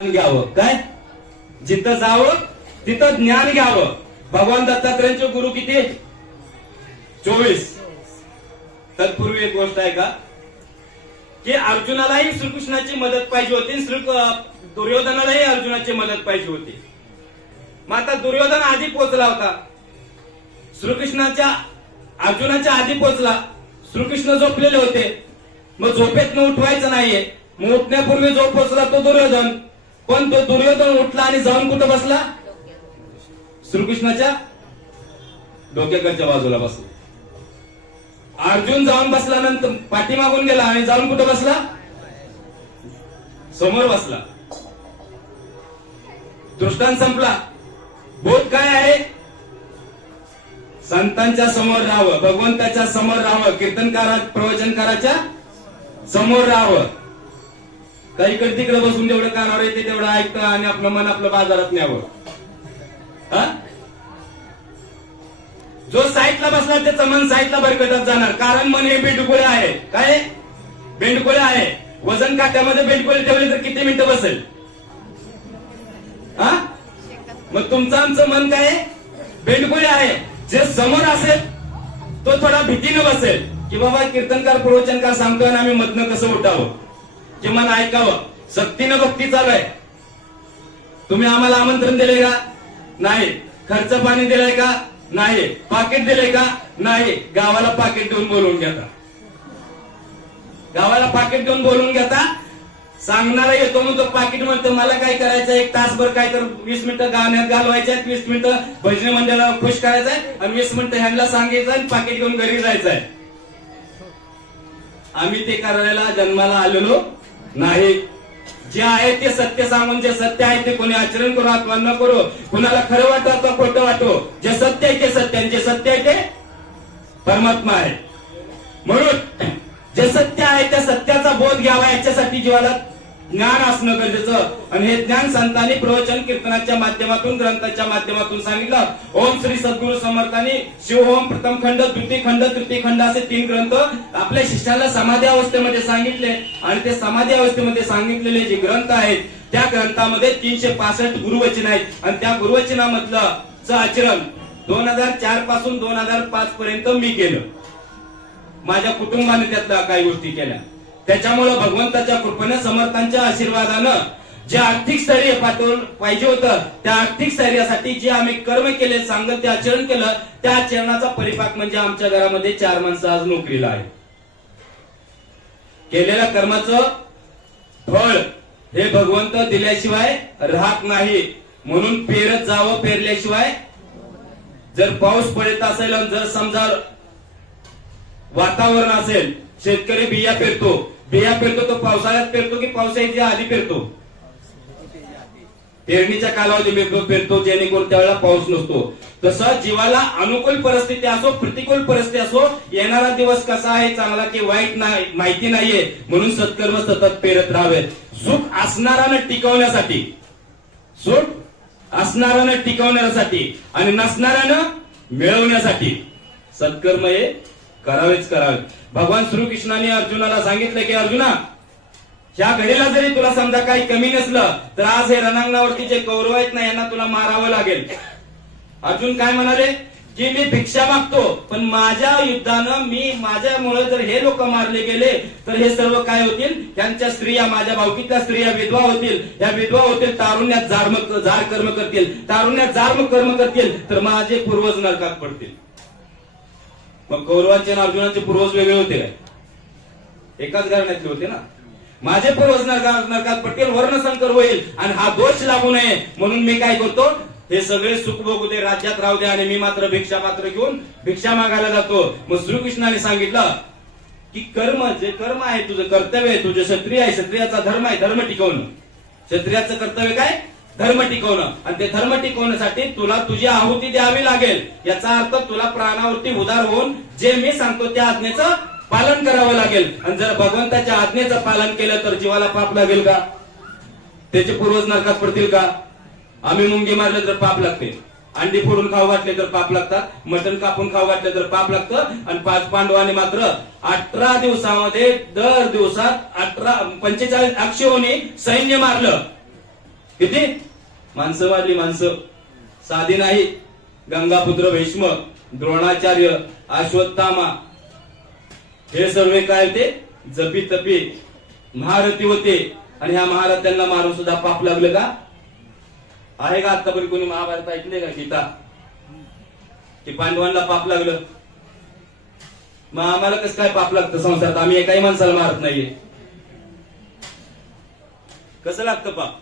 घ्यावं काय जिथं जावं तिथं ज्ञान घ्यावं. भगवान दत्तात्रयांचे गुरु किती 24. तत्पूर्वी एक गोष्ट आहे का की अर्जुनालाही श्रीकृष्णाची मदत पाहिजे होती, दुर्योधनालाही अर्जुनाची मदत पाहिजे होती. मग आता दुर्योधन आधी पोहोचला होता, श्रीकृष्णाच्या अर्जुनाच्या आधी पोहोचला. श्रीकृष्ण झोपलेले होते, मग झोपेत उठवायचं नाहीये. मग उठण्यापूर्वी जो पोहोचला तो दुर्योधन. पण तो दुर्योधन उठला आणि जाऊन कुठं बसला? श्रीकृष्णाच्या डोक्याकडच्या बाजूला बसला. अर्जुन जाऊन बसल्यानंतर पाठीमागून गेला आणि जाऊन कुठं बसला? समोर बसला. दृष्टांत संपला. बोध काय आहे? संतांच्या समोर राहावं, भगवंताच्या समोर राहावं, प्रवचनकाराच्या समोर राहावं. काही इकडे तिकडे बसून जेवढं कानावर येते तेवढं ऐकतं आणि आपलं मन आपलं बाजारात न्यावं. जो साईटला बसला त्याचं मन साईटला भरकटत जाणार. कारण मन हे बेंडुकोळे आहे. काय बेंडुकोळे आहे? वजन काट्यामध्ये बेंडुकोळे ठेवले तर किती मिनिटं बसेल? मग तुमचं आमचं मन काय बेंडुकोळे आहे. जे समोर असेल तो थोडा भीतीनं बसेल की बाबा कीर्तनकार प्रवचनकार सांगतोय आणि आम्ही मधनं कसं उठावं, की मन ऐकावं. सक्तीनं भक्ती चालू आहे. तुम्ही आम्हाला आमंत्रण दिले का? नाही. खर्च पाणी दिलाय का? नाही. पाकिट दिले का? नाही. गावाला पाकिट देऊन बोलवून घेता. गावाला पाकिट देऊन बोलवून घेता. सांगणारा येतो म्हणतो पाकिट म्हणतो मला काय करायचं, एक तासभर काय तर 20 मिनिटं गाण्यात घालवायचे, 20 मिनिटं भजनी मंडळाला खुश करायचंय आणि 20 मिनिटं ह्यांना सांगायचं आणि पाकिट घेऊन घरी जायचंय. आम्ही ते करायला जन्माला आलेलो नाही. जे आहे ते सत्य सांगून, जे सत्य आहे ते कोणी आचरण करू अथवा न करू, कुणाला खरं वाटो अथवा खोटं वाटो, जे सत्य आहे ते सत्य आणि जे सत्य आहे ते परमात्मा आहे. म्हणून जे सत्य आहे त्या सत्याचा बोध घ्यावा, याच्यासाठी जीवाला ज्ञान असणं गरजेचं. आणि हे ज्ञान संतांनी प्रवचन कीर्तनाच्या माध्यमातून, ग्रंथाच्या माध्यमातून सांगितलं. ओम श्री सद्गुरु समर्थांनी शिवहोम प्रथम खंड, द्वितीय खंड, तृतीय खंड असे 3 ग्रंथ आपल्या शिष्याला समाधी अवस्थेमध्ये सांगितले. आणि ते समाधी अवस्थेमध्ये सांगितलेले जे ग्रंथ आहेत त्या ग्रंथामध्ये 365 गुरुवचन आहेत. आणि त्या गुरुवचनामधलं आचरण 2004 पासून 2005 पर्यंत मी केलं. माझ्या कुटुंबाने त्यातल्या काही गोष्टी केल्या. त्याच्यामुळे भगवंताच्या कृपेने, समर्थांच्या आशीर्वादानं जे आर्थिक स्थैर्य पाहिजे होतं त्या आर्थिक स्थैर्यासाठी जे आम्ही कर्म केले, सांगत ते आचरण केलं, त्या आचरणाचा परिपाक म्हणजे आमच्या घरामध्ये 4 माणसं आज नोकरीला आहे. केलेल्या कर्माचं फळ हे भगवंत दिल्याशिवाय राहत नाही. म्हणून पेरत जावं, पेरल्याशिवाय. जर पाऊस पडत असेल आणि जर समजा वातावरण असेल, शेतकरी बिया पेरतो तो पावसाळ्यात पेरतो की पावसाळ्याच्या आधी पेरतो? पेरणीच्या कालावधी पेरतो, जेणेकरून त्यावेळेला पाऊस नसतो. तसं जीवाला अनुकूल परिस्थिती असो, प्रतिकूल परिस्थिती असो, येणारा दिवस कसा आहे, चांगला की वाईट नाही माहिती नाहीये. म्हणून सत्कर्म सतत पेरत राहावे. सुख असणारानं टिकवण्यासाठी, सुख असणारानं टिकवण्यासाठी आणि नसणारानं मिळवण्यासाठी सत्कर्म हे करावेच करावे. भगवान श्रीकृष्णाने अर्जुनाला सांगितलं की अर्जुना, ह्या घडीला जरी तुला समजा काही कमी नसलं तर आज हे रणांगणावरती जे कौरव आहेत ना, यांना तुला मारावं लागेल. अर्जुन काय म्हणाले की मी भिक्षा मागतो, पण माझ्या युद्धानं माझ्यामुळे जर हे लोक मारले गेले तर हे सर्व काय होतील? त्यांच्या स्त्रिया, माझ्या भावकीतल्या स्त्रिया विधवा होतील. या विधवा होतील, तारुण्यात जार कर्म करतील. तारुण्यात जार कर्म करतील तर माझे पूर्वज नरकात पडतील. मग कौरवांचे आणि अर्जुनाचे पूर्वज वेगळे होते काय? एकाच घराण्यातले होते ना. माझे पूर्वज नरकात पडतील, वर्णसंकर होईल आणि हा दोष लागू नये म्हणून मी काय करतो, हे सगळे सुख भोगू दे, राज्यात राहू दे आणि मी मात्र भिक्षा पात्र घेऊन भिक्षा मागायला जातो. मग श्रीकृष्णाने सांगितलं की कर्म, जे कर्म आहे तुझं कर्तव्य आहे, तुझे क्षत्रिय आहे, क्षत्रियाचा धर्म आहे धर्म टिकवणं. क्षत्रियाचं कर्तव्य काय? धर्म टिकवणं. आणि ते धर्म टिकवण्यासाठी तुला तुझी आहुती द्यावी लागेल. याचा अर्थ तुला प्राणावरती उदार होऊन जे मी सांगतो त्या आज्ञेचं पालन करावं लागेल. आणि जर भगवंताच्या आज्ञेचं पालन केलं तर जीवाला पाप लागेल का? त्याचे पूर्वज नरकात पडतील का? आम्ही मुंगी मारले तर पाप लागते, अंडी फोडून खाऊ घातले तर पाप लागतात, मटण कापून खाऊ घातले तर पाप लागतं. आणि 5 पांडवांनी मात्र 18 दिवसामध्ये दर दिवसात 45 अक्षयोनी सैन्य मारलं. किती माणसं वाढली, माणसं साधी नाही. गंगापुत्र भीष्म, द्रोणाचार्य, अश्वत्थामा हे सर्व काय होते, जपी तपी महारथी होते. आणि ह्या महारथ्यांना मारून सुद्धा पाप लागलं का? आहे का आतापर्यंत कोणी महाभारत ऐकले का? गीता की पांडवांना पाप लागलं, मग आम्हाला कसं काय पाप लागतं संसारात? आम्ही एकाही माणसाला मारत नाहीये. कसं लागतं पाप?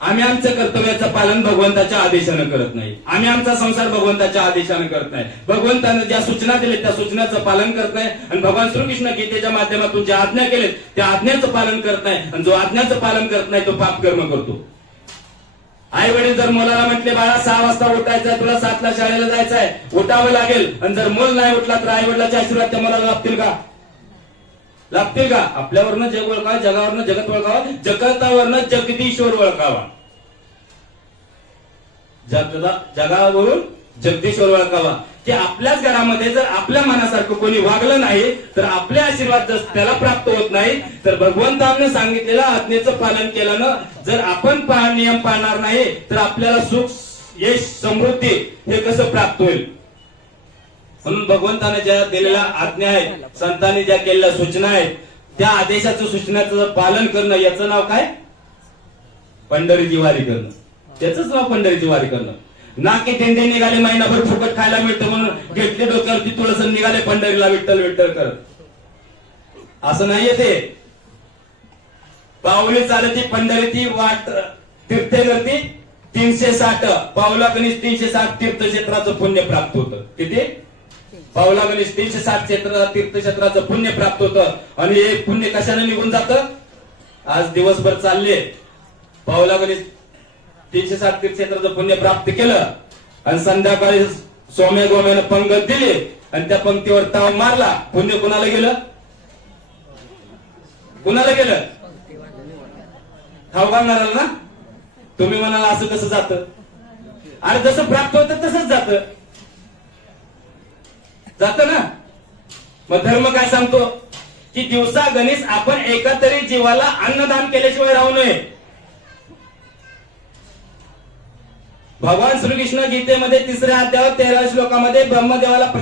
आम्ही आमच्या कर्तव्याचं पालन भगवंताच्या आदेशानं करत नाही. आम्ही आमचा संसार भगवंताच्या आदेशानं करत नाही. भगवंतानं ज्या सूचना दिल्या त्या सूचनाचं पालन करत नाही. आणि भगवान श्रीकृष्ण गीतेच्या माध्यमातून ज्या आज्ञा केलेत त्या आज्ञाचं पालन करत नाही. आणि जो आज्ञाचं पालन करत नाही तो पाप कर्म करतो. आई वडील जर मुलाला म्हटले, बाळा 6 वाजता उठायचंय, तुला 7ला शाळेला जायचंय, उठावं लागेल. आणि जर मूल नाही उठला तर आई वडिलाचे आशीर्वाद त्या मुलाला लाभतील का? लागतील का? आपल्यावरनं जग ओळखावं, जगावरनं जगत ओळखावं, जगतावरनं जगदीश्वर ओळखावा. जगावरून जगदीश्वर ओळखावा. की आपल्याच घरामध्ये जर आपल्या मनासारखं कोणी वागलं नाही तर आपले आशीर्वाद जर त्याला प्राप्त होत नाही, तर भगवंताने सांगितलेल्या आज्ञेचं पालन केल्यानं जर आपण नियम पाळणार नाही तर आपल्याला सुख, यश, समृद्धी हे कसं प्राप्त होईल? म्हणून भगवंताने ज्या दिलेल्या आज्ञा आहेत, संतांनी ज्या केलेल्या सूचना आहेत, त्या आदेशाचं सूचनाचं पालन करणं याचं नाव काय? पंढरीची वारी करणं. त्याच नाव पंढरीची वारी करणं. ना की दिंडी निघाले, महिनाभर फुकट खायला मिळतं म्हणून घेतले डोक्यावरती तुळस, निघाले पंढरीला विठ्ठल विठ्ठल करत. असं नाहीये ते. पाऊली चालती पंढरीची वाट तीर्थेवरती 360 पावला गणेश 360 तीर्थक्षेत्राचं पुण्य प्राप्त होतं. किती? पावला गणेश 360 तीर्थक्षेत्राचं पुण्य प्राप्त होतं. आणि हे पुण्य कशाने निघून जातं? आज दिवसभर चालले, पावला गणेश 360 तीर्थक्षेत्राचं पुण्य प्राप्त केलं आणि संध्याकाळी सोम्या गोम्यानं पंगत दिली आणि त्या पंक्तीवर ताव मारला, पुण्य कुणाला गेलं? कुणाला गेलं? खाऊ घालणाराला ना. तुम्ही म्हणाला असं कसं जातं? अरे जसं प्राप्त होतं तसंच जात ना. मग धर्म काय सांगतो की दिवसा गणेश आपण एका तरी जीवाला अन्नदान केल्याशिवाय राहू नये. भगवान श्रीकृष्ण गीतेमध्ये 3ऱ्या अध्यायात 13व्या श्लोकामध्ये ब्रह्मदेवाला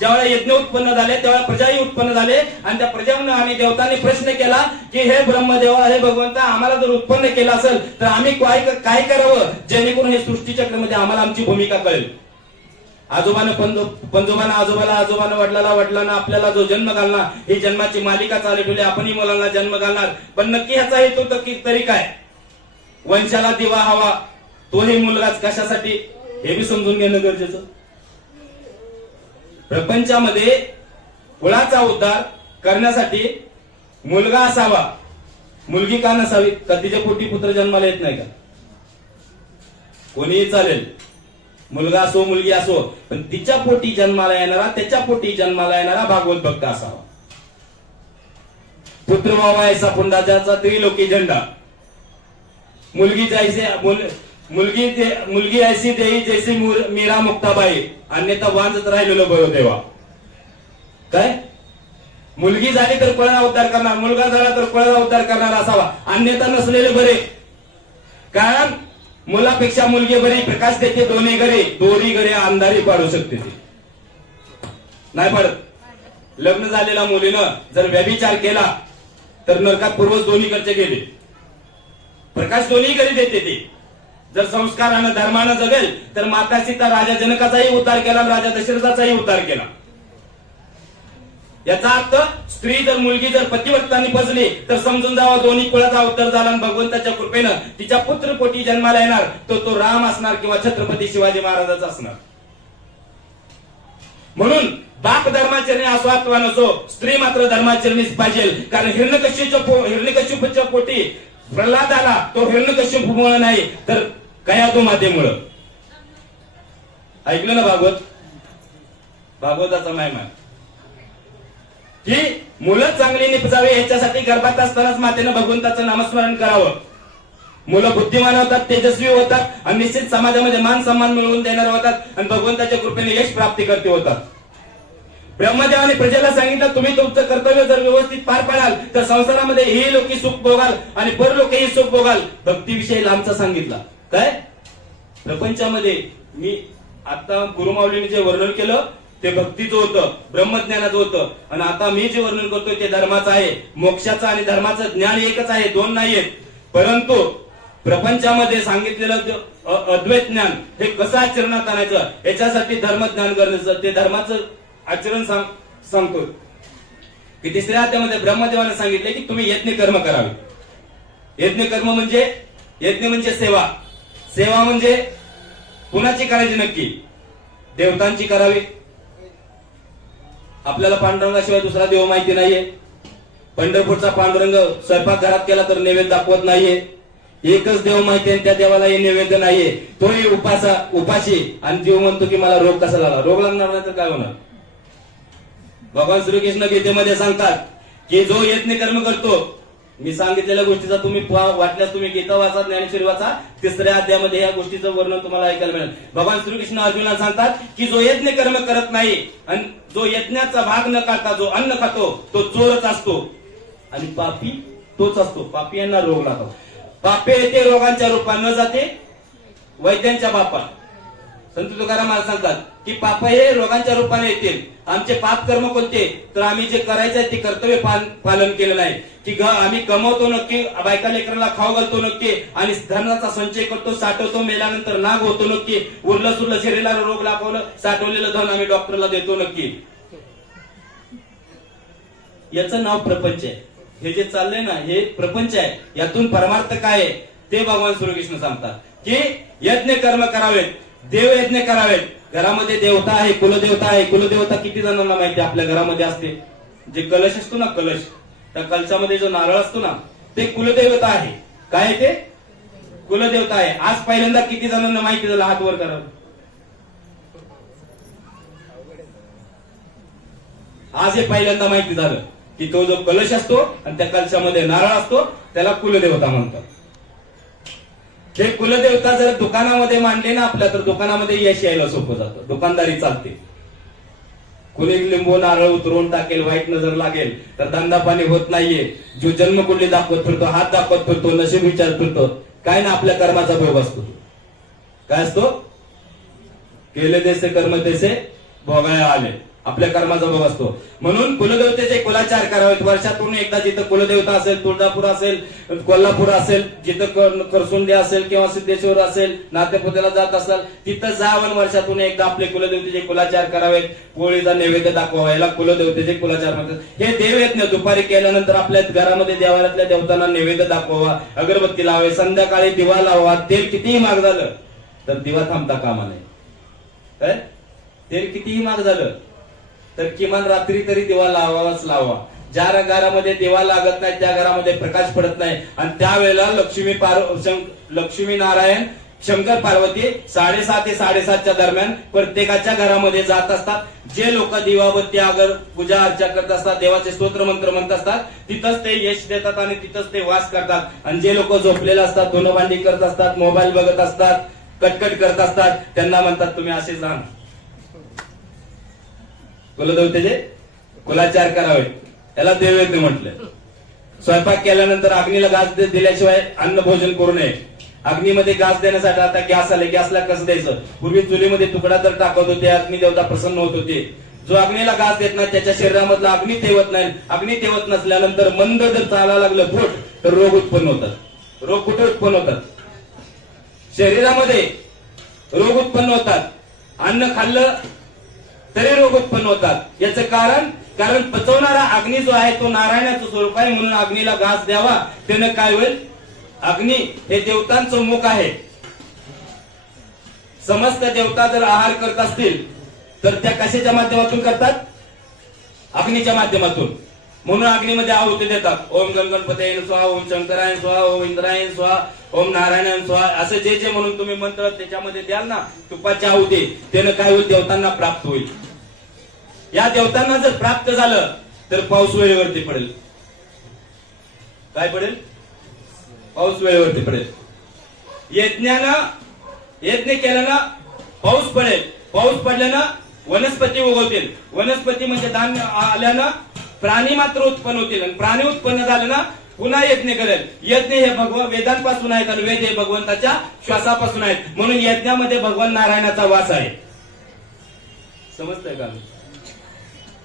ज्यावेळेला यज्ञ उत्पन्न झाले त्यावेळेला प्रजाही उत्पन्न झाले. आणि त्या प्रजांना आणि देवतांनी प्रश्न केला की हे ब्रह्मदेवा, हे भगवंता, आम्हाला जर उत्पन्न केलं असेल तर आम्ही काय करावं जेणेकरून हे सृष्टीचक्रामध्ये आम्हाला आमची भूमिका कळेल. आजोबानं आजोबाला, आजोबानं वडिलाला, वडिलांना आपल्याला जो जन्म घालणार, ही जन्माची मालिका चालू ठेवली. आपणही मुलांना जन्म घालणार, पण नक्की ह्याचा हेतू तरी काय? वंशाला दिवा हवा, तोही मुलगाच कशासाठी हे बी समजून घेणं गरजेचं. प्रपंचामध्ये कुळाचा उद्धार करण्यासाठी मुलगा असावा. मुलगी का नसावी? का तिच्या पोटी पुत्र जन्माला येत नाही का? कोणीही चालेल, मुलगा असो मुलगी असो, पण तिच्या पोटी जन्माला येणारा, त्याच्या पोटी जन्माला येणारा भागवत भक्त असावा. पुत्र व्हावा ऐसा पुंडाचा त्रिलोकी झेंडा. मुलगी ऐसी देई जैसी मीरा मुक्ताबाई, अन्यथा वांजत राहिलेलो बरो देवा. काय? मुलगी झाली तर कुळाला उद्धार करणार, मुलगा झाला तर कुळाला उद्धार करणार असावा, अन्यथा नसलेले बरे. कारण मुलापेक्षा मुलगी बरी, प्रकाश देते दोन्ही घरे, दोरी घरे अंधारी पाडू शकते ती नाही पाडत. लग्न झालेल्या मुलीनं जर व्यभिचार केला तर नरकात पूर्वज दोन्हीकडचे गेले. प्रकाश दोन्ही घरी देते ती. जर संस्कारानं धर्मानं जगेल तर माता सीता राजा जनकाचाही उद्धार केला, राजा दशरथाचाही उद्धार केला. याचा अर्थ स्त्री जर मुलगी जर पतिव्रतांनी फसली तर समजून जावा दोन्ही कुळाचा उद्धार झाला. आणि भगवंताच्या कृपेनं तिच्या पुत्रपोटी जन्माला येणार तो राम असणार किंवा छत्रपती शिवाजी महाराजाचा असणार. म्हणून बाप धर्माचरणी असो अथवा नसो, स्त्री मात्र धर्माचरणीच पाहिजे. कारण हिरण्यकश्यपूच्या पोटी प्रल्हाद आला, तो हिरण्यकश्यपूमुळे नाही तर कयातू मातेमुळं. ऐकलं ना भागवताचा महिमा की मुलं चांगली निपजावी याच्यासाठी गर्भात असतानाच मातेनं भगवंताचं नामस्मरण करावं. मुलं बुद्धिमान होतात, तेजस्वी होतात आणि निश्चित समाजामध्ये मान सन्मान मिळवून देणार होतात आणि भगवंताच्या कृपेने यश प्राप्ती करते होतात. ब्रह्मदेवाने प्रजेला सांगितलं तुम्ही तुमचं कर्तव्य जर व्यवस्थित पार पाडाल तर संसारामध्ये हे लोकी सुख भोगाल आणि परलोकीही सुख भोगाल. भक्तीविषयी लांबचा सांगितला. काय प्रपंचामध्ये मी आता गुरुमाऊलीने जे वर्णन केलं ते भक्तीचं होतं, ब्रह्मज्ञानाचं होतं. आणि आता मी जे वर्णन करतोय ते धर्माचं आहे. मोक्षाचं आणि धर्माचं ज्ञान एकच आहे, दोन नाहीयेत. परंतु प्रपंचामध्ये सांगितलेलं अद्वैत ज्ञान हे कसं आचरणात आणायचं याच्यासाठी धर्मज्ञान गरजेचं. ते धर्माचं आचरण सांगतो की तिसऱ्या अध्यायामध्ये ब्रह्मदेवाने सांगितले की तुम्ही यज्ञ कर्म करावे. यज्ञ कर्म म्हणजे यज्ञ म्हणजे सेवा. सेवा म्हणजे कुणाची करायची नक्की? देवतांची करावी. आपल्याला पांडुरंगाशिवाय दुसरा देव माहिती नाहीये. पंढरपूरचा पांडुरंग स्वयंपाक घरात केला तर नैवेद्य दाखवत नाहीये. एकच देव माहिती आहे, त्या देवाला हे नैवेद्य नाहीये. तोही उपाशी आणि देव म्हणतो की मला रोग कसा लागला. रोग लागणार नाही तर काय होणार? भगवान श्रीकृष्ण गीतेमध्ये सांगतात की जो यज्ञ कर्म करतो, मी सांगितलेल्या गोष्टीचा तुम्ही वाटल्यास तुम्ही गीता वाचा, ज्ञानेश्वरी वाचा. तिसऱ्या अध्यायामध्ये या गोष्टीचं वर्णन तुम्हाला ऐकायला मिळेल. भगवान श्रीकृष्ण अर्जुनाला सांगतात की जो यज्ञ कर्म करत नाही आणि जो यज्ञाचा भाग न काढता जो अन्न खातो तो चोरच असतो आणि पापी तोच असतो. पापी यांना रोग लागतो. पापे येते रोगांच्या रूपात न जाते वैद्यांच्या बापात. संत तुकाराम महाराज सांगतात की पाप हे रोगांच्या रूपाने येतील. आमचे पाप कर्म कोणते? तर आम्ही जे करायचं आहे ते कर्तव्य पालन केलं नाही. की आम्ही कमवतो नक्की, बायका लेकरांना खाऊ घालतो नक्की आणि धनाचा संचय करतो, साठवतो, मेल्यानंतर नाग होतो नक्की, उरलं सुरलं शरीराला रोग लागवलं, साठवलेलं धन आम्ही डॉक्टरला देतो नक्की. याचं नाव प्रपंच आहे. हे जे चाललंय ना हे प्रपंच आहे. यातून परमार्थ काय आहे ते भगवान श्रीकृष्ण सांगतात की यज्ञ कर्म करावेत, देव यज्ञ करावेत. घरामध्ये देवता आहे, कुलदेवता आहे. कुलदेवता किती जणांना माहिती आपल्या घरामध्ये असते? जे कलश असतो ना, कलश, त्या कलशामध्ये जो नारळ असतो ना ते कुलदेवता आहे. काय ते? कुलदेवता आहे. आज पहिल्यांदा किती जणांना माहिती झालं? हात वर करा. आज हे पहिल्यांदा माहिती झालं की तो जो कलश असतो आणि त्या कलशामध्ये नारळ असतो त्याला कुलदेवता म्हणतात. हे कुलदेवता जर दुकानामध्ये मांडले ना आपल्या, तर दुकानामध्ये यश यायला सोपं जातं, दुकानदारी चालते. कुणी लिंबू नारळ उतरवून टाकेल, वाईट नजर लागेल तर धंदा पाणी होत नाहीये. जो जन्म कुंडली दाखवत फिरतो, हात दाखवत फिरतो, नशीब विचार फिरतो, काय ना आपल्या कर्माचा भोग असतो. काय असतो? केले देसे कर्म तेसे भोगाया आले. आपल्या कर्माचा भोग असतो. म्हणून कुलदेवतेचे कुलाचार करावेत. वर्षातून एकदा जिथं कुलदेवता असेल, तुळजापूर असेल, कोल्हापूर असेल, जिथं करसुंडे असेल किंवा सिद्धेश्वर असेल, नातेपुतेला जात असाल तिथं जावं. वर्षातून एकदा आपले कुलदेवतेचे कुलाचार करावेत. पोळीचा नैवेद्य दाखवावा. याला कुलदेवतेचे कुलाचार म्हणतात. हे देवयज्ञ दुपारी केल्यानंतर आपल्या घरामध्ये देवालयातल्या देवतांना नैवेद्य दाखवावा, अगरबत्ती लावावी, संध्याकाळी दिवा लावावा. तेल कितीही महाग झालं तर दिवा थांबता कामा नये. काय? तेल कितीही महाग झालं तर किमान रात्री तरी दिवा लावावाच लावा. ज्या घरामध्ये दिवा लागत नाही त्या घरामध्ये प्रकाश पडत नाही. आणि त्यावेळेला लक्ष्मी नारायण शंकर पार्वती 6:30 ते 7:30च्या दरम्यान प्रत्येकाच्या घरामध्ये जात असतात. जे लोक दिवाबत्ती अगर पूजा अर्चा करत असतात, देवाचे स्तोत्र मंत्र म्हणत असतात, तिथंच ते यश देतात आणि तिथंच ते वास करतात. आणि जे लोक झोपलेले असतात, धुणभांडी करत असतात, मोबाईल बघत असतात, कटकट करत असतात, त्यांना म्हणतात तुम्ही असेच राहा. कुलदेवतेचे कुलाचार करावे याला देवयज्ञ म्हटलंय. स्वयंपाक केल्यानंतर अग्नीला घास दिल्याशिवाय अन्न भोजन करू नये. अग्नीमध्ये घास देण्यासाठी आता गॅस आले. गॅसला कसं द्यायचं? पूर्वी चुलीमध्ये तुकडा तर टाकत होते, अग्नी देवता प्रसन्न होत होते. जो अग्नीला घास देत नाही त्याच्या शरीरामधला अग्नी ठेवत नाही. अग्नी ठेवत नसल्यानंतर मंद जर चालायला लागलं पोट तर रोग उत्पन्न होतात. रोग कुठे उत्पन्न होतात? शरीरामध्ये रोग उत्पन्न होतात. अन्न खाल्लं तरी रोग उत्पन्न होतात. याचं कारण पचवणारा अग्नी जो आहे तो नारायणाचं स्वरूप आहे. म्हणून अग्नीला घास द्यावा. त्यानं काय होईल? अग्नी हे देवतांचं मुख आहे. समस्त देवता जर आहार करत असतील तर त्या कशाच्या माध्यमातून करतात? अग्नीच्या माध्यमातून. म्हणून अग्नीमध्ये आहुती देतात. ओम गणपतये स्वाहा, ओम शंकराय स्वाहा, ओम इंद्राय स्वाहा, ओम नारायण स्वाहा, असं जे जे म्हणून तुम्ही मंत्र त्याच्यामध्ये द्याल ना तुपाची आहुती, त्यानं काय होईल? देवतांना प्राप्त होईल. या देवतांना जर प्राप्त झालं तर पाऊस वेळेवरती पडेल. काय पडेल? पाऊस वेळेवरती पडेल. यज्ञ केल्यानं पाऊस पडेल. पाऊस पडल्यानं वनस्पती उगवतील. वनस्पती म्हणजे धान्य आल्यानं प्राणी मात्र उत्पन्न होतील आणि प्राणी उत्पन्न झाले ना पुन्हा यज्ञ करेल. यज्ञ हे भगवान वेदांपासून आहेत आणि वेद हे भगवंताच्या श्वासापासून आहेत. म्हणून यज्ञामध्ये भगवान नारायणाचा वास आहे. समजतंय का?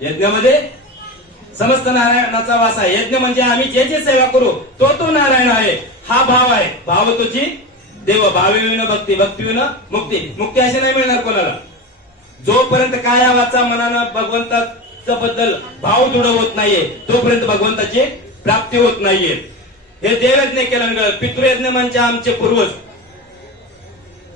यज्ञामध्ये समस्त नारायणाचा वास आहे. यज्ञ म्हणजे आम्ही जे जे सेवा करू तो नारायण आहे. हा भाव आहे. भाव तुझी देव. भावेविन भक्ती, भक्तीविन मुक्ती. मुक्ती अशी नाही मिळणार कोणाला जोपर्यंत काया वाचा मनानं भगवंताच्या बद्दल भाव दृढ होत नाहीये तोपर्यंत भगवंताची प्राप्ती होत नाहीये. हे देवयज्ञ केलं. पितृयज्ञ म्हणजे आमचे पूर्वज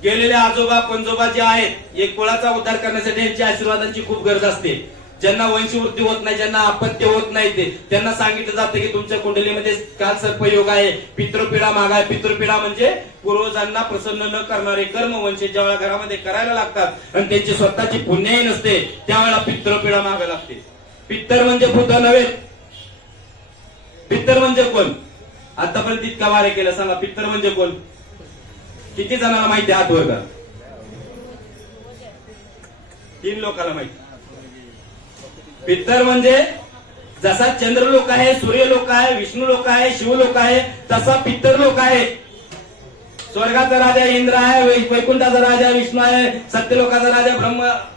गेलेले आजोबा पंजोबा जे आहेत एक कुळाचा उद्धार करण्यासाठी यांच्या आशीर्वादांची खूप गरज असते. ज्यांना वंशवृद्धी होत नाही, ज्यांना अपत्य होत नाही, त्यांना सांगितलं जातं की तुमच्या कुंडलीमध्ये काल सर्पयोग आहे, पितृपीडा मागाय. पितृपीडा म्हणजे पूर्वजांना प्रसन्न न करणारे कर्म वंश ज्या वेळा घरामध्ये करायला लागतात आणि त्यांची स्वतःची पुण्याही नसते त्यावेळेला पितृपीडा मागायला लागते. पित्तर म्हणजे भूत नव्हे. पित्तर म्हणजे कोण? आतापर्यंत इतका वारे केलं सांगा पित्तर म्हणजे कोण? किती जणांना माहिती? हात वर करा. 3 लोकांना माहिती. पित्तर म्हणजे जसा चंद्रलोक आहे, सूर्यलोक आहे, विष्णू लोक आहे, शिवलोक आहे तसा पित्तर लोक आहे. स्वर्गाचा राजा इंद्र आहे, वैकुंठाचा राजा विष्णू आहे, सत्यलोकाचा राजा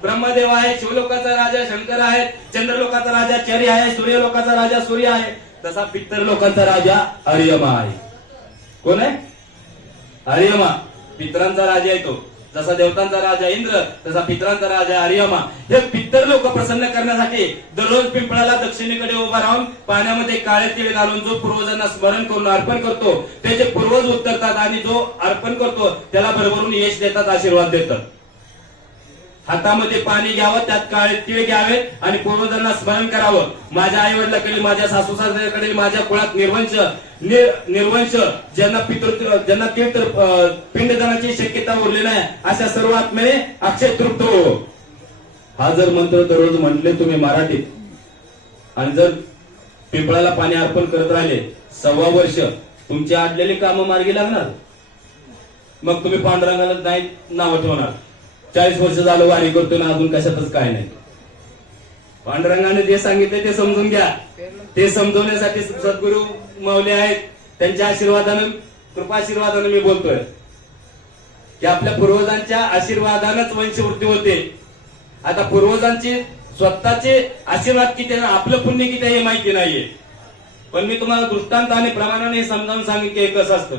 ब्रह्मदेव आहे, शिवलोकाचा राजा शंकर आहे, चंद्रलोकाचा राजा चर्य आहे, सूर्यलोकाचा राजा सूर्य आहे. तसा पित्तर लोकांचा राजा अर्यमा आहे. कोण आहे? अर्यमा. पितरांचा राजा आहे तो. जसा देवतांचा राजा इंद्र तसा पितरांचा राजा अर्यमा. हे पित्तर लोक प्रसन्न करण्यासाठी दररोज पिंपळाला दक्षिणेकडे उभा राहून पाण्यामध्ये काळे तीळ घालून जो पूर्वजांना स्मरण करून अर्पण करतो त्याचे पूर्वज उत्तरतात आणि जो अर्पण करतो त्याला भरभरून यश देतात, आशीर्वाद देतात. हातामध्ये पाणी घ्यावं, त्यात काळे तीळ घ्यावेत आणि पूर्वजांना स्मरण करावं. माझ्या आई वडिलांकडे, माझ्या सासू सासऱ्याकडे, माझ्या कुळात निर्वंश ज्यांना तीर्थ पिंडदानाची शक्यता उरली नाही अशा सर्व आत्मेने अक्षय तृप्त हो. हा जर मंत्र दररोज म्हटले तुम्ही मराठीत आणि जर पिंपळाला पाणी अर्पण करत राहिले 1.25 वर्ष तुमची आडलेली कामं मार्गी लागणार. मग तुम्ही पांडुरंगाला नाही नाव ठेवणार 40 वर्ष झालं वारी करतो ना अजून कशातच काय नाही. पांडुरंगाने जे सांगितले ते समजून घ्या. ते समजवण्यासाठी सद्गुरू माऊली आहेत. त्यांच्या आशीर्वादानं, कृपाशीर्वादानं मी बोलतोय की आपल्या पूर्वजांच्या आशीर्वादानच वंशवृद्धी होते. आता पूर्वजांचे स्वतःचे आशीर्वाद किती आहे, आपलं पुण्य किती आहे हे माहिती नाहीये. पण मी तुम्हाला दृष्टांत आणि प्रमाणाने समजावून सांगितले कसं असतं.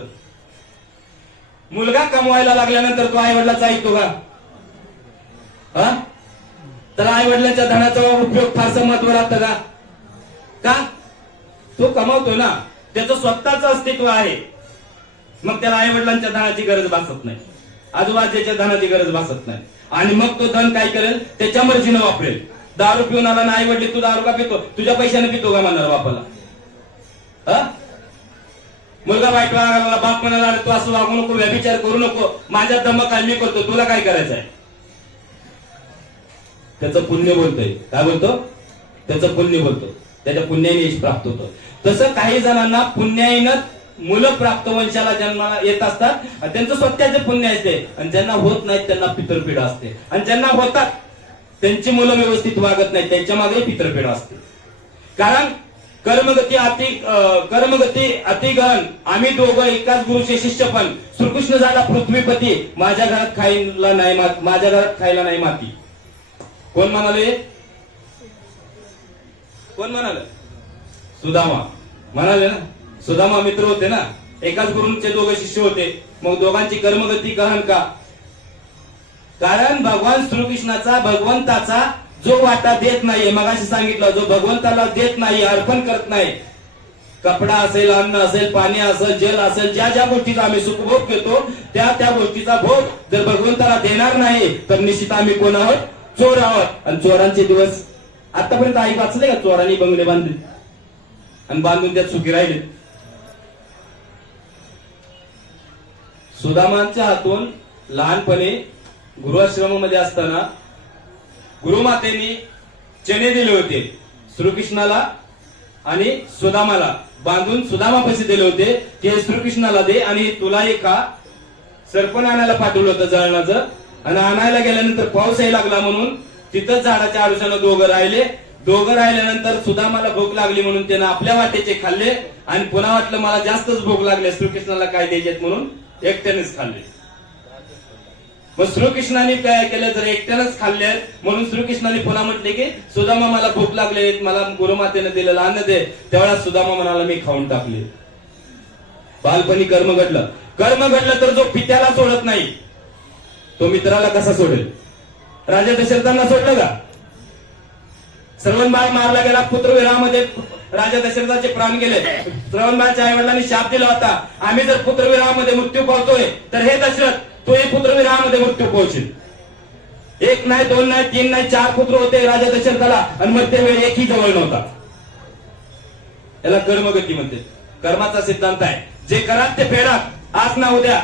मुलगा कमवायला लागल्यानंतर तो आई वडिलाचा ऐकतो का? तर आई वडिलांच्या धनाचा उपयोग फारसा महत्व राहतं का? का? तो कमावतो ना, त्याचं स्वतःच अस्तित्व आहे. मग त्याला आई वडिलांच्या धनाची गरज भासत नाही, आजूबाजूच्या धनाची गरज भासत नाही. आणि मग तो धन काय करेल? त्याच्या मर्जीनं वापरेल. दारू पिऊन आला ना आई वडील तू दारू का पितो? तुझ्या पैशाने पितो का म्हणणार बापाला? मुलगा वाईट वागायला बाप म्हणाला तू असं वागू नको, व्यभिचार करू नको, माझ्या दमक मी करतो, तुला काय करायचंय? त्याचं पुण्य बोलतोय. काय बोलतो? त्याचं पुण्य बोलतो. त्याच्या पुण्याने यश प्राप्त होतं. तसं काही जणांना पुण्याईनं मुलं प्राप्त वंशाला जन्माला येत असतात आणि त्यांचं स्वतःचे पुण्य असते आणि ज्यांना होत नाहीत त्यांना पितरपीडा असते. आणि ज्यांना होतात त्यांची मुलं व्यवस्थित वागत नाहीत त्यांच्या मागे पितरपीडा असते. कारण कर्मगती अति गहन. आम्ही दोघं एकाच गुरुचे शिष्य पण श्रीकृष्ण झाला पृथ्वीपती. माझ्या घरात खायला नाही माती. कोण म्हणाले? कोण म्हणाल? सुदामा म्हणाले ना. सुदामा मित्र होते ना, एकाच गुरूंचे दोघं शिष्य होते. मग दोघांची कर्मगती गहन का? कारण भगवान श्रीकृष्णाचा भगवंताचा जो वाटा देत नाहीये, मगाशी सांगितलं, जो भगवंताला देत नाही, अर्पण करत नाही, कपडा असेल, अन्न असेल, पाणी असेल, जल असेल, ज्या ज्या गोष्टीचा आम्ही सुखभोग घेतो त्या गोष्टीचा भोग जर भगवंताला देणार नाही तर निश्चित आम्ही कोण आहोत? चोर आहोत. आणि चोरांचे दिवस आतापर्यंत आई वाचले का? चोरांनी बंगले बांधले आणि बांधून त्यात सुखी राहिले. सुदामांच्या हातून लहानपणी गृहाश्रमामध्ये असताना गुरुमातेनी चणे दिले होते श्रीकृष्णाला आणि सुदामाला. बांधून सुदामापाशी दिले होते की श्रीकृष्णाला दे आणि तुला एका सरपण आणायला पाठवलं होतं जळणाचं. आणि आणायला गेल्यानंतर पाऊस यायला लागला म्हणून तिथंच झाडाच्या आडुशानं दोघं राहिल्यानंतर सुदामाला भूक लागली म्हणून त्यानं आपल्या वाटेचे खाल्ले आणि पुन्हा वाटलं मला जास्तच भूक लागले, श्रीकृष्णाला काय द्यायचे म्हणून एकट्यानेच खाल्ले. मग श्रीकृष्णाने काय केलं, जर एकट्यानेच खाल्ले म्हणून श्रीकृष्णाने पुन्हा म्हटले की सुदामा मला भूक लागले, मला गुरुमातेने दिलेलं अन्न दे. त्यावेळेला सुदामा म्हणाला मी खाऊन टाकले. बालपणी कर्म घडलं तर जो पित्याला सोडत नाही तो मित्राला कसा सोडेल? राजा दशरथांना सोडलं का? श्रवणबाळ मारला गेला, पुत्रविरामध्ये राजा दशरथाचे प्राण गेले. श्रवणबाळच्या आई वडिलांनी शाप दिला होता, आम्ही जर पुत्रविरामध्ये मृत्यू पावतोय तर हे दशरथ तोही पुत्रविरामध्ये मृत्यू पावशील. एक नाही, दोन नाही, तीन नाही, 4 पुत्र होते राजा दशरथाला आणि मध्यवेळी एकही जवळ नव्हता. याला कर्मगती म्हणते. कर्माचा सिद्धांत आहे, जे कराल ते फेडा. आज ना उद्या,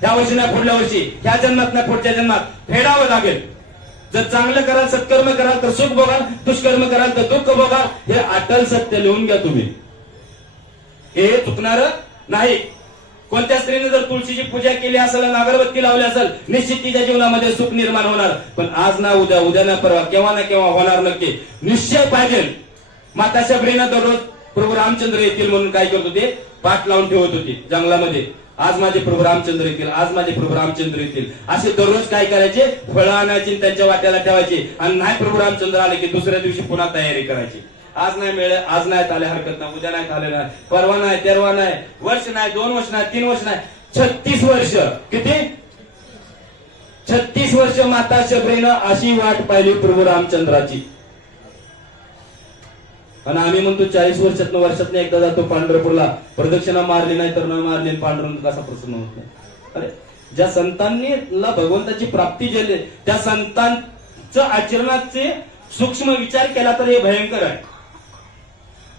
ह्या वर्षी ना पुढल्या वर्षी, ह्या जन्मात ना पुढच्या जन्मात फेडावं लागेल. जर चांगलं कराल, सत्कर्म कराल तर सुख भोगाल, दुष्कर्म कराल तर दुःख भोगाल. हे अटल सत्य लिहून घ्या तुम्ही, हे चुकणार नाही. कोणत्या स्त्रीने जर तुळशीची पूजा केली असेल आणि अगरबत्ती लावली असेल, निश्चित तिच्या जीवनामध्ये सुख निर्माण होणार. पण आज ना उद्या, उद्या ना परवा, केव्हा ना केव्हा होणार नक्की. निश्चय पाहिजे. माता शबरीनं दररोज प्रभू रामचंद्र येतील म्हणून काय करत होते, पाठ लावून ठेवत होती जंगलामध्ये. आज माझे प्रभू रामचंद्र येतील, आज माझे प्रभू रामचंद्र येतील, असे दररोज काय करायचे, फळं आणायची त्यांच्या वाट्याला ठेवायची. आणि नाही प्रभू रामचंद्र आले की दुसऱ्या दिवशी पुन्हा तयारी करायची. आज नाही मिळेल, आज नाही आले हरकत नाही, उद्या नाही आले नाही, परवा नाही, तेरवा नाही, वर्ष नाही, 2 वर्ष नाही, 3 वर्ष नाही, 36 वर्ष. किती? 36 वर्ष माता शबरीनं अशी वाट पाहिली प्रभू रामचंद्राची. आणि आम्ही म्हणतो 40 वर्षातनं एकदा जातो पंढरपूरला, प्रदक्षिणा मारली नाही तर न मारली, पांडुरंग कसा प्रसन्न होत नाही. अरे ज्या संतांनी भगवंताची प्राप्ती झाली त्या संतांचं आचरणाचे सूक्ष्म विचार केला तर हे भयंकर आहे.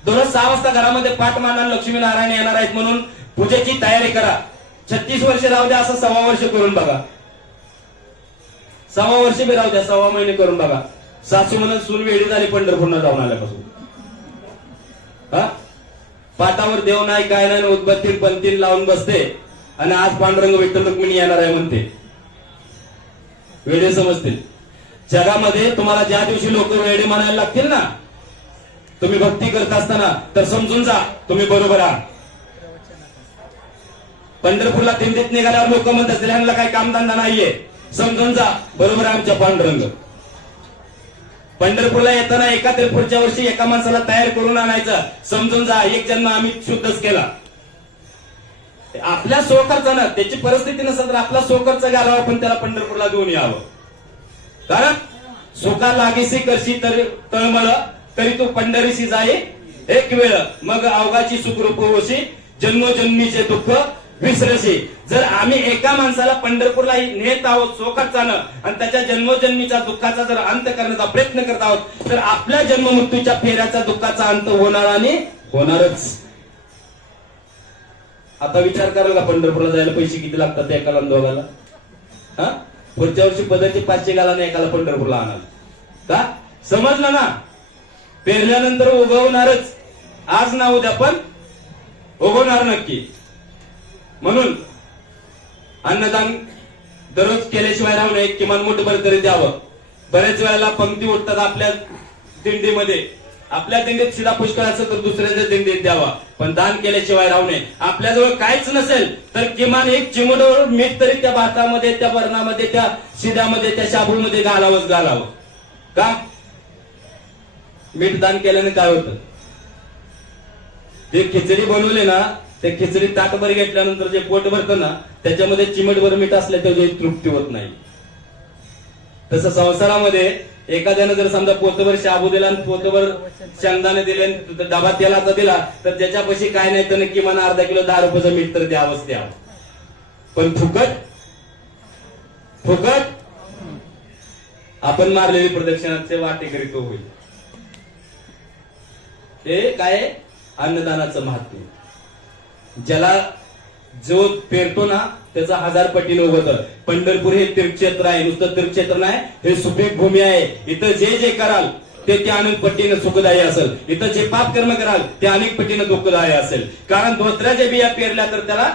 दररोज 6 वाजता घरामध्ये पाठ मांडणार, लक्ष्मीनारायण येणार आहेत म्हणून पूजेची तयारी करा. 36 वर्ष राहू द्या, असं 1.25 वर्ष करून बघा. 1.25 वर्ष बी राहू द्या, 6 महिने करून बघा. सासू म्हणून सून वेळी झाली पंढरपूरला जाऊन आल्यापासून. पाटावर देव नाही, काय नाही, उदबत्ती पंथीन लावून बसते आणि आज पांडुरंग विठ्ठल रुक्मिणी येणार आहे म्हणते. वेडे समजतील. जगामध्ये तुम्हाला ज्या दिवशी लोक वेडे म्हणायला लागतील ना, तुम्ही भक्ती करत असताना, तर समजून जा तुम्ही बरोबर आहात. पंढरपूरला दिंडीत निघाल्यावर लोक म्हणत असतील ह्यांना काही कामधंदा नाहीये, समजून जा बरोबर आहे आमच्या पांडुरंग. पंढरपूरला येताना पुढच्या वर्षी एका माणसाला तयार करून आणायचं, समजून जा एक जन्म आम्ही शुद्धच केला. आपल्या स्वखर्चानं, त्याची परिस्थिती नसेल तर आपला स्वखर्च घालावा, पण त्याला पंढरपूरला घेऊन यावं. कारण सुखा लागीसी करशी तळमळ, तरी तू पंढरीशी जाई एक वेळ, मग अवघाची सुखरूप होशी, जन्मोजन्मीचे दुःख विसरशी. जर आम्ही एका माणसाला पंढरपूरला नेत आहोत स्वखर्चानं आणि त्याच्या जन्मोजन्मीच्या दुःखाचा जर अंत करण्याचा प्रयत्न करत आहोत, तर आपल्या जन्ममृत्यूच्या फेऱ्याचा दुःखाचा अंत होणार आणि होणारच. आता विचार कराल का पंढरपूरला जायला पैसे किती लागतात एकाला दोघाला? पुढच्या वर्षी पदरचे 500 घाला एकाला पंढरपूरला आणाल का? समजलं ना? पेरल्यानंतर उगवणारच, आज ना उद्या पण उगवणार नक्की. म्हणून अन्नदान दररोज केल्याशिवाय राहू नये, किमान मुठभर तरी द्यावं. बऱ्याच वेळेला पंक्ती उठतात आपल्या दिंडीमध्ये, आपल्या दिंडीत शिडा पुष्कळ असेल तर दुसऱ्याच्या दिंडीत द्यावा, पण दान केल्याशिवाय राहू नये. आपल्याजवळ काहीच नसेल तर किमान एक चिमूटभर मीठ तरी त्या भातामध्ये, त्या बरणामध्ये, त्या शिड्यामध्ये, त्या शाबूमध्ये घालावंच घालावं. का? मीठ दान केल्याने काय होतं? ते खिचडी बनवले ना, ते खिचडी ताटभर घेतल्यानंतर जे पोट भरतं ना, त्याच्यामध्ये चिमटभर मीठ असल्या त्याची तृप्ती होत नाही. तसं संसारामध्ये एखाद्यानं जर समजा पोतभर शाबू दिला आणि पोतभर शेंगदाणे दिले, डबा तेलाचा दिला, तर ज्याच्यापाशी काय नाही तर किमान अर्धा किलो 10 रुपयाचं मीठ तर द्यावंच द्यावं. पण फुकट फुकट आपण मारलेली प्रदक्षिणाचे वाटेकरी तो होईल. हे काय अन्नदानाचं महात्म्य. ज्याला जो पेरतो ना त्याचा 1000 पटीने उगवतं. पंढरपूर हे तीर्थक्षेत्र आहे, नुसतं तीर्थक्षेत्र नाही, हे सुपीक भूमी आहे. इथं जे जे कराल ते अनेक पटीने सुखदायी असेल, इथं जे पाप कर्म कराल ते अनेक पटीने दुःखदायी असेल. कारण धोत्राच्या बिया पेरल्या तर त्याला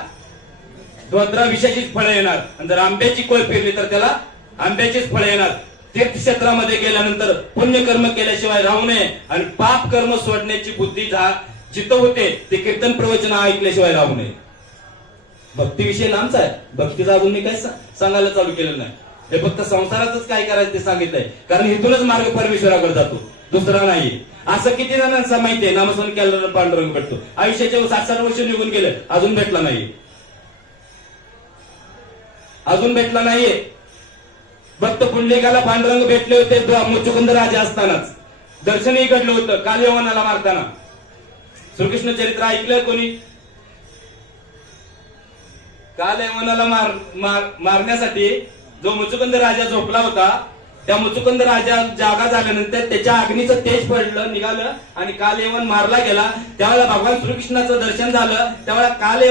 धोत्रा विषयाचीच फळं येणार, आणि जर आंब्याची कोळ पेरली तर त्याला आंब्याचीच फळं येणार. तीर्थक्षेत्रामध्ये गेल्यानंतर पुण्यकर्म केल्याशिवाय राहू नये आणि पाप कर्म सोडण्याची बुद्धी जिथं होते ते कीर्तन प्रवचन ऐकल्याशिवाय राहू नये. भक्तीविषयी लांबच आहे, भक्तीचा अजून मी काय सांगायला चालू केलं नाही. हे फक्त संसारातच काय करायचं ते सांगितलंय, कारण इथूनच मार्ग परमेश्वराकडे जातो, दुसरा नाही. असं किती जणांना माहितीये नामस्मरण केल्यावर पांडुरंग भेटतो. आयुष्याच्या 60-60 वर्ष निघून गेले, अजून भेटला नाही, अजून भेटला नाहीये. भक्त पुंडलिकाला पांडुरंग भेटले होते मुचुकुंद राजा असतानाच, दर्शनही घडलं होतं काल यवनाला मारताना. श्रीकृष्ण चरित्र ऐकलं कोणी? काल यवनाला मारण्यासाठी जो मुचुकुंद राजा झोपला होता, त्या मुचुकुंद राजा जागा झाल्यानंतर त्याच्या अग्नीचं तेज पडलं निघालं आणि काल यवन मारला गेला. त्यावेळेला भगवान श्रीकृष्णाचं दर्शन झालं. त्यावेळेला काल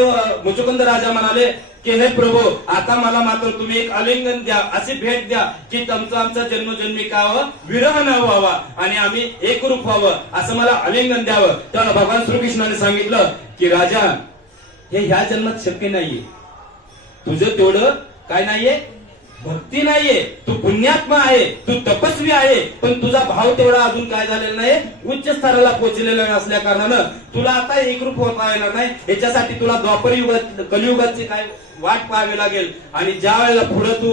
मुचुकुंद राजा म्हणाले की हे प्रभू, आता मला मात्र तुम्ही एक आलिंगन द्या, अशी भेट द्या की तुमचा आमचा जन्मजन्मी का विरह न व्हावा आणि आम्ही एकरूप व्हावं, असं मला आलिंगन द्यावं. त्यावेळेला भगवान श्रीकृष्णाने सांगितलं की राजा, हे ह्या जन्मात शक्य नाहीये. तुझं तेवढं काय नाहीये, भक्ती नाहीये. तू पुण्यात्मा आहे, तू तपस्वी आहे, पण तुझा भाव तेवढा अजून काय झालेला नाही, उच्च स्तराला पोहोचलेला नसल्या कारणानं तुला आता एकरूप होता येणार नाही. याच्यासाठी तुला द्वापर युगात कलियुगाची काय वाट पाहावी लागेल. आणि ज्या वेळेला पुढे तू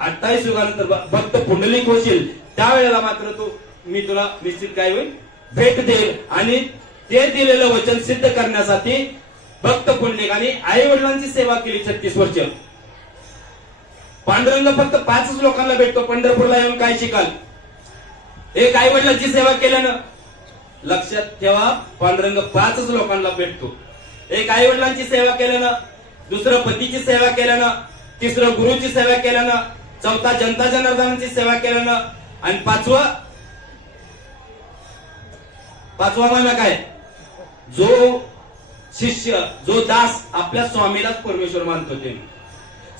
28 युगानंतर भक्त पुंडलिक होशील, त्यावेळेला मात्र मी तुला निश्चित काय होईल, भेट देईल. आणि ते दिलेलं वचन सिद्ध करण्यासाठी भक्त पुंडलिकाने आई वडिलांची सेवा केली 36 वर्ष. पांडुरंग फक्त 5 लोकांना भेटतो. पंढरपूरला येऊन काय शिकाल? एक आई वडिलांची सेवा केल्यानं. लक्षात ठेवा, पांडुरंग 5 लोकांना भेटतो. एक आई वडिलांची सेवा केल्यानं, दुसरं पतीची सेवा केल्यानं, तिसरं गुरुची सेवा केल्यानं, चौथा जनता जनार्दनाची सेवा केल्यानं आणि पाचवा माना काय, जो शिष्य जो दास आपल्या स्वामीलाच परमेश्वर मानतो. ते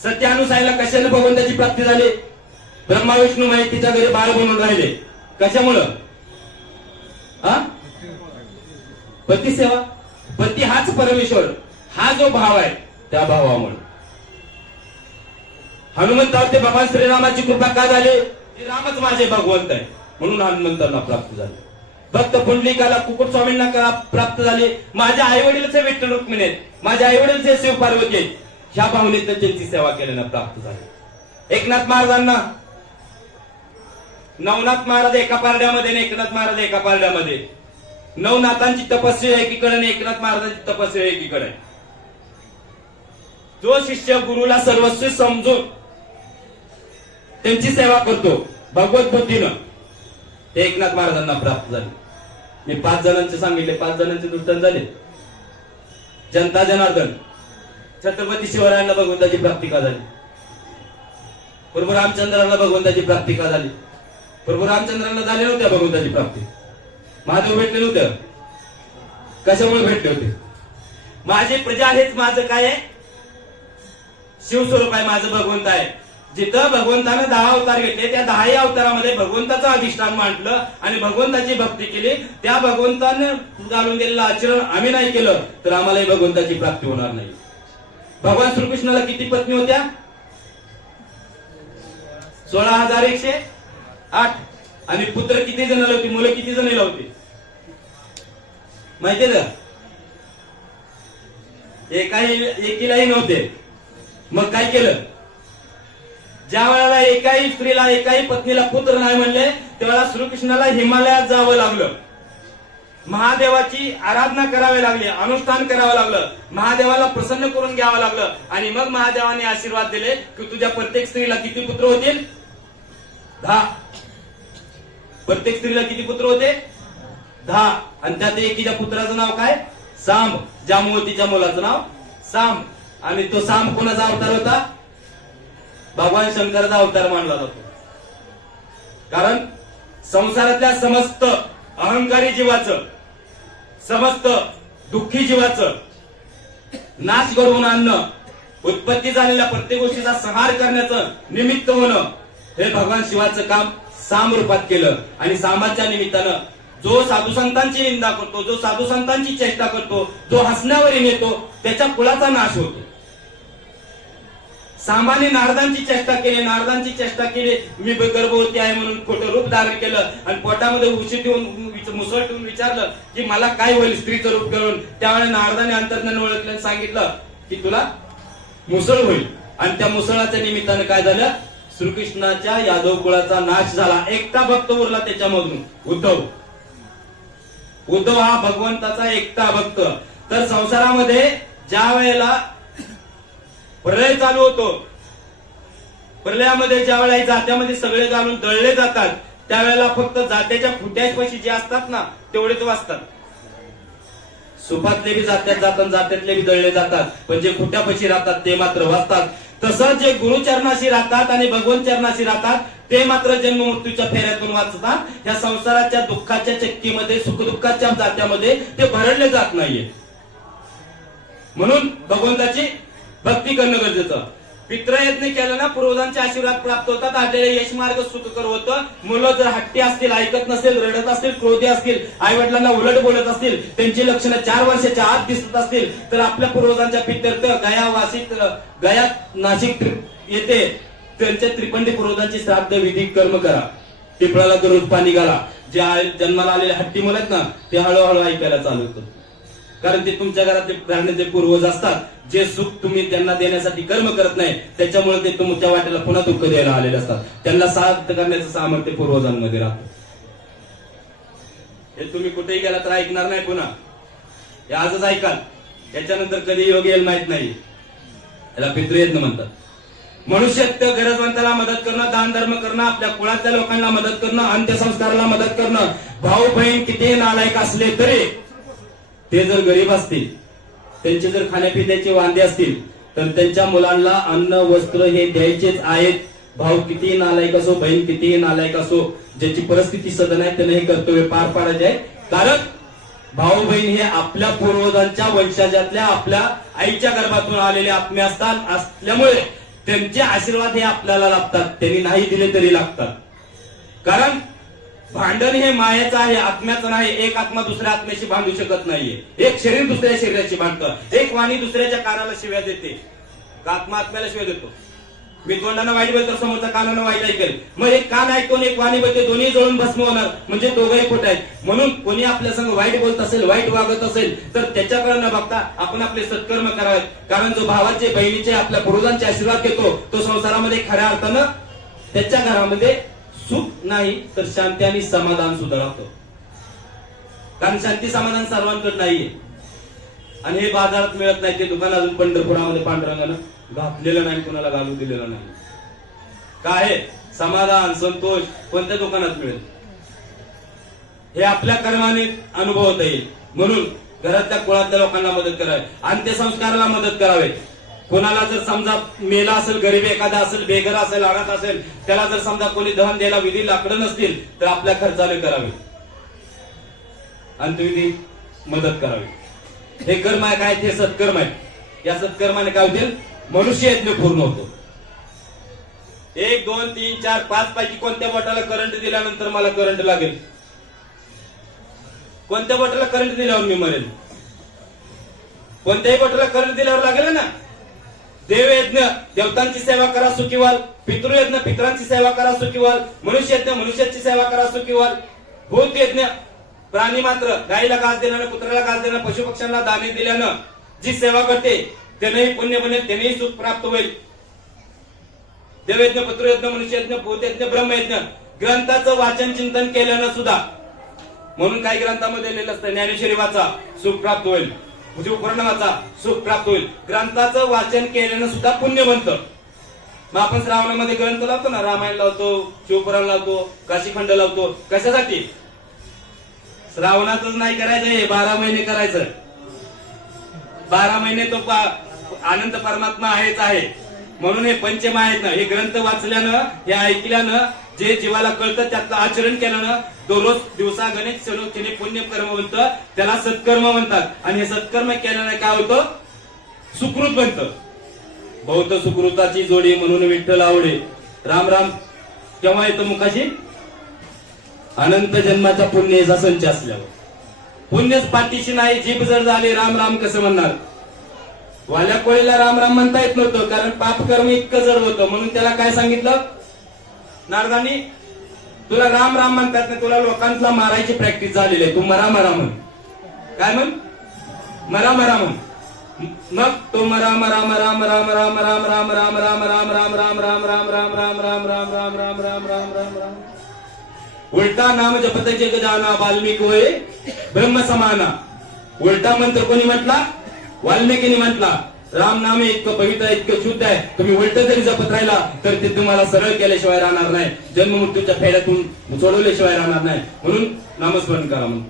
सत्यानुसायला कशाने भगवंताची प्राप्ती झाली? ब्रह्मा विष्णू माहितीच्या घरी बाळ बनून राहिले. कशामुळं? पती सेवा. पती हाच परमेश्वर, हा जो भाव आहे त्या भावामुळे. हनुमंतावरती भगवान श्रीरामाची कृपा का झाली? रामच माझे भगवंत आहे म्हणून हनुमंतांना प्राप्त झाले. भक्त पुंडलिकाला कुकुट स्वामींना प्राप्त झाले. माझ्या आई वडीलचे विठ्ठल रुक्मिणी आहेत, माझ्या आई वडीलचे शिव पार्वती आहेत, ह्या भावनेत त्यांची सेवा केल्यानं प्राप्त झाली. एकनाथ महाराजांना नवनाथ महाराज एका पारड्यामध्ये आणि एकनाथ महाराज एका पारड्यामध्ये. नवनाथांची तपस्या एकीकडे आणि एकनाथ महाराजांची तपस्या एकीकडे. जो शिष्य गुरुला सर्वस्वी समजून त्यांची सेवा करतो भगवत बुद्धीनं, ते एकनाथ महाराजांना प्राप्त झाले. मी 5 जणांचे सांगितले, 5 जणांचे दृष्टांत झाले. जनता जनार्दन, छत्रपती शिवरायांना भगवंताची प्राप्ती का झाली? प्रभू रामचंद्रांना भगवंताची प्राप्ती का झाली? प्रभू रामचंद्रांना झाली नव्हत्या भगवंताची प्राप्ती. महादेव भेटले नव्हते. कशामुळे भेटले होते? माझी प्रजा हेच माझं काय आहे, शिवस्वरूप आहे, माझं भगवंत आहे. जिथं भगवंतानं 10 अवतार घेतले, त्या 10ही अवतारामध्ये भगवंताचं अधिष्ठान मांडलं आणि भगवंताची भक्ती केली. त्या भगवंतानं घालून दिलेलं आचरण आम्ही नाही केलं तर आम्हालाही भगवंताची प्राप्ती होणार नाही. भगवान श्रीकृष्णाला किती पत्नी होत्या? 16,108. आणि पुत्र किती जणांना होती, मुलं किती जणांना होती माहितीये का? एकीलाही नव्हते. मग काय केलं? ज्या वेळेला एकाही स्त्रीला एकाही पत्नीला पुत्र नाही म्हणले, त्यावेळेला श्रीकृष्णाला हिमालयात जावं लागलं. महादेवाची आराधना करावी लागली, अनुष्ठान करावं लागलं, महादेवाला प्रसन्न करून घ्यावं लागलं. आणि मग महादेवाने आशीर्वाद दिले की तुझ्या प्रत्येक स्त्रीला किती पुत्र होतील? 10. प्रत्येक स्त्रीला किती पुत्र होते? 10. आणि त्यात एकीच्या पुत्राचं नाव काय? सांब. जामवतीच्या मुलाचं नाव सांब. आणि तो सांब कोणाचा अवतार होता? भगवान शंकराचा अवतार मानला जातो. कारण संसारातल्या समस्त अहंकारी जीवाचं, समस्त दुःखी जीवाचं नाश घडवून आणणं, उत्पत्ती झालेल्या प्रत्येक गोष्टीचा संहार करण्याचं निमित्त होणं, हे भगवान शिवाचं काम सांब रूपात केलं. आणि सांबाच्या निमित्तानं जो साधू संतांची निंदा करतो, जो साधू संतांची चेष्टा करतो, जो हसण्यावर येतो, त्याच्या कुळाचा नाश होतो. सांबाने नारदांची चेष्टा केली, मी गर्भवती आहे म्हणून खोटं रूप धारण केलं आणि पोटामध्ये उशी ठेवून मुसळ ठेवून विचारलं की मला काय होईल स्त्रीचं रूप करून. त्यावेळेला नारदाने अंतर्ज्ञान ओळखलं आणि सांगितलं की तुला मुसळ होईल. आणि त्या मुसळाच्या निमित्तानं काय झालं, श्रीकृष्णाच्या यादव कुळाचा नाश झाला. एकटा भक्त उरला त्याच्यामधून, उद्धव हा भगवंताचा एकटा भक्त. तर संसारामध्ये ज्या वेळेला प्रलय चालू होतो, प्रलयामध्ये ज्या वेळेला जात्यामध्ये सगळे घालून दळले जातात, त्यावेळेला फक्त जात्याच्या फुट्यापाशी जे असतात ना तेवढेच वाचतात. सुपातले बी जात्यात जातात, जात्यातले बी दळले जातात, पण जे फुट्यापाशी राहतात ते मात्र वाचतात. तसं जे गुरुचरणाशी राहतात आणि भगवंत चरणाशी राहतात ते मात्र जन्म मृत्यूच्या फेऱ्यातून वाचतात. या संसाराच्या दुःखाच्या चक्कीमध्ये, सुखदुःखाच्या जात्यामध्ये ते भरडले जात नाहीये. म्हणून भगवंताची भक्ती करणं गरजेचं. पितृयज्ञ केलं ना पूर्वजांचे आशीर्वाद प्राप्त होतात, आलेले यश मार्ग सुखकर होतं. मुलं जर हट्टी असतील, ऐकत नसेल, रडत असतील, क्रोधी असतील, आई वडिलांना उलट बोलत असतील, त्यांची लक्षणं 4 वर्षाच्या आत दिसत असतील, तर आपल्या पूर्वजांच्या पितर्थ गया नाशिक येथे त्यांच्या त्रिपंडी पूर्वजांची श्राद्ध विधी कर्म करा. टिपळाला दररोज पाणी घाला. जे जन्माला आलेले हट्टी मुलं आहेत ना ते हळूहळू ऐकायला चालू होतं, कारण ते तुमच्या घरातले घराण्याचे पूर्वज असतात. जे सुख तुम्ही त्यांना देण्यासाठी कर्म करत नाही त्याच्यामुळे ते तुमच्या वाटेला पुन्हा दुःख द्यायला आलेले असतात. त्यांना साथ करण्याचं सामर्थ्य पूर्वजांमध्ये राहतं. हे तुम्ही कुठेही गेला तर ऐकणार नाही पुन्हा, हे आजच ऐकाल, याच्यानंतर कधी योग येईल माहित नाही. याला पितृयज्ञ म्हणतात. मनुष्यत्व गरजवंताला मदत करणं, दान धर्म करणं, आपल्या कुळातल्या लोकांना मदत करणं, अंत्यसंस्काराला मदत करणं. भाऊ बहीण कितीही नालायक असले तरी ते जर गरीब असतील, त्यांचे जर खाण्यापिण्याचे वांदे असतील तर त्यांच्या मुलांना अन्न वस्त्र हे द्यायचेच आहेत. भाऊ कितीही नालायक असो, बहीण कितीही नालायक असो, ज्याची परिस्थिती सदन आहे त्याने हे कर्तव्य पार पाडायचे आहे. कारण भाऊ बहीण हे आपल्या पूर्वजांच्या वंशजातल्या, आपल्या आईच्या गर्भातून आलेले आत्मे असल्यामुळे त्यांचे आशीर्वाद हे आपल्याला लाभतात. त्यांनी नाही दिले तरी लागतात. कारण भांडण हे मायाचं आहे, आत्म्याचं नाही. एक आत्मा दुसऱ्या आत्म्याशी भांडू शकत नाहीये. एक शरीर दुसऱ्या शरीराशी भांडतं. एक वाणी दुसऱ्याच्या कानाला शिव्या देते. आत्मा आत्म्याला शिव्या देतो. मी तोंडानं वाईट बोलतो, समोरचा कानानं वाईट ऐकेल. मग एक कान ऐकून एक वाणी बोलते, दोन्ही जळून भस्म होणार, म्हणजे दोघंही खोट आहेत. म्हणून कोणी आपल्या संग वाईट बोलत असेल, वाईट वागत असेल तर त्याच्याकडे न बघता आपण आपले सत्कर्म करावेत. कारण जो भावाचे, बहिणीचे, आपल्या पूर्वजांचे आशीर्वाद घेतो तो संसारामध्ये खऱ्या अर्थानं त्याच्या घरामध्ये सुख नाही तर शांती आणि समाधान सुद्धा राहतो. कारण शांती समाधान सर्वांकडे नाहीये आणि हे बाजारात मिळत नाही. ते दुकान अजून पंढरपुरामध्ये पांडुरंगानं घातलेलं नाही, कोणाला घालू दिलेलं नाही. काय समाधान, संतोष कोणत्या दुकानात मिळेल? हे आपल्या कर्माने अनुभवता येईल. म्हणून घरातल्या कुळातल्या लोकांना मदत करावी, अंत्यसंस्काराला मदत करावी. कोणाला जर समजा मेला असेल, गरीब एखादा असेल, बेघर असेल, अनाथ असेल, त्याला जर समजा कोणी दहन द्यायला विधी लाकडं नसतील तर आपल्या खर्चाने करावे, अंत्यविधी मदत करावी. हे कर्म आहे काय? ते सत्कर्म आहे. या सत्कर्माने काय होतील? मनुष्य यज्ञ पूर्ण होतो. 1 2 3 4 5 पैकी कोणत्या बोटाला करंट दिल्यानंतर मला करंट लागेल? कोणत्या बोटाला करंट दिल्यावर मी मरेल? कोणत्याही बोटाला करंट दिल्यावर लागेल ना. देवयज्ञ देवतांची सेवा करा सुखी व्हाल, पितृयज्ञ पितरांची सेवा करा सुखी व्हाल, मनुष्ययज्ञ मनुष्याची सेवा करा सुखी व्हाल, भूत यज्ञ प्राणी मात्र गायीला घास देण्यानं, कुत्र्याला घास देण्यानं, पशुपक्ष्यांना दाणे दिल्यानं जी सेवा करते त्यानेही पुण्य बनेल, त्यानेही सुख प्राप्त होईल. देवयज्ञ, पितृयज्ञ, मनुष्ययज्ञ, भूतयज्ञ, ब्रह्मयज्ञ, ग्रंथाचं वाचन चिंतन केल्यानं सुद्धा. म्हणून काही ग्रंथामध्ये लिहिलं असतं ज्ञानेश्वरी वाचा सुख प्राप्त होईल, पुराण वाचा सुख प्राप्त होईल. ग्रंथाचं वाचन केल्यानं सुद्धा पुण्य बनतं. मग आपण श्रावणामध्ये ग्रंथ लावतो ना, रामायण लावतो, शिवपुराण लावतो, काशीखंड लावतो. कशासाठी? श्रावणातच नाही करायचं, हे 12 महिने करायचं. 12 महिने तो आनंद परमात्मा आहेच आहे. म्हणून हे पंचम आहेत ना, हे ग्रंथ वाचल्यानं, हे ऐकल्यानं, जे जीवाला कळतं त्याचं आचरण केल्यानं दररोज दिवसा गणित क्षणोक्षणी पुण्य कर्म बनतं, त्याला सत्कर्म म्हणतात. आणि हे सत्कर्म केल्यानं काय होतं? सुकृत बनतं. बहुत सुकृताची जोडी म्हणून विठ्ठल आवडे. राम राम केव्हा येतं मुखाशी? अनंत जन्माच्या पुण्याचा संच असल्यावर. पुण्यच पाठीशी नाही, जीभ जर झाली राम राम कसं म्हणणार? वाल्या कोळीला राम राम म्हणता येत नव्हतं, कारण पाप कर्म इतकं जड होतं. म्हणून त्याला काय सांगितलं नारदांनी, तुला राम राम म्हणतात ना, तुला लोकांना मारायची प्रॅक्टिस झालेली आहे, तू मरा मरा म्हण. काय म्हण? मरा मरा म्हण. मग तो मरा मरा मरा मरा मरा मरा मरा मरा मरा मरा राम राम राम राम राम राम राम राम राम राम राम राम राम राम. उलटा नाम जपत जग जाना वाल्मिकी होय ब्रह्म समाना. उलटा मंत्र कोणी म्हटला? वाल्मिकीने म्हटला. राम नाम हे इतकं पवित्र आहे, इतकं शुद्ध आहे, तुम्ही उलट जरी जपत राहिला तर ते तुम्हाला सरळ केल्याशिवाय राहणार नाही, जन्म मृत्यूच्या फेऱ्यातून सोडवल्याशिवाय राहणार नाही. म्हणून नामस्मरण करा. म्हणून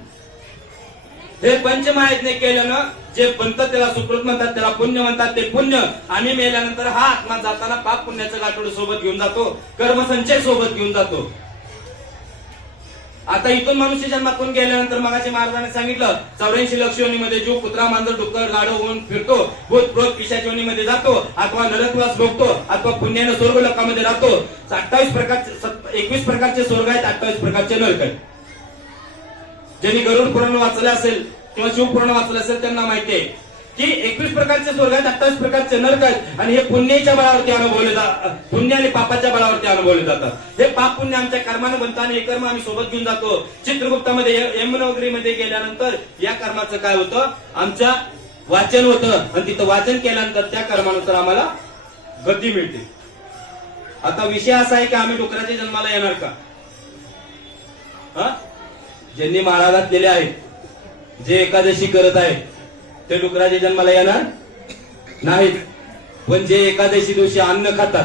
हे पंचमहायज्ञ केलं ना, जे बनतं त्याला सुकृत म्हणतात, त्याला पुण्य म्हणतात. ते पुण्य आणि मेल्यानंतर हा आत्मा जाताना पाप पुण्याचं गाठोड सोबत घेऊन जातो, कर्मसंचय सोबत घेऊन जातो. आता इथून मनुष्य जन्मातून गेल्यानंतर मगाशी महाराजांनी सांगितलं 84 लक्ष योनीमध्ये जीव कुत्रा मांजर डुक्कर गाढव होऊन फिरतो, भूत प्रोत पिशाच योनीमध्ये जातो, अथवा नरकवास भोगतो, अथवा पुण्याने स्वर्ग लोकामध्ये राहतो. 28 प्रकारचे 21 प्रकारचे स्वर्ग आहेत, 28 प्रकारचे नरक आहेत. ज्यांनी गरुड पुराण वाचलं असेल किंवा शिवपुराण वाचलं असेल त्यांना माहिती आहे की 21 प्रकारचे स्वर्ग आहेत, 28 प्रकारचे नरक आहेत. आणि हे पुण्याच्या बळावरती अनुभवले जातात, पुण्य आणि पापाच्या बळावरती अनुभवले जातात. हे पाप पुण्य आमच्या कर्मानं बनतं आणि हे कर्म आम्ही सोबत घेऊन जातो. चित्रगुप्तामध्ये यमुनोत्रीमध्ये गेल्यानंतर या कर्माचं काय होतं, आमच्या वाचन होतं आणि तिथं वाचन केल्यानंतर त्या कर्मानुसार आम्हाला गती मिळते. आता विषय असा आहे की आम्ही डुकराच्या जन्माला येणार का? ज्यांनी माळा घातलेले आहेत, जे एकादशी करत आहेत, ते डुकराच्या जन्माला येणार नाहीत. पण जे एकादशी दिवशी अन्न खातात,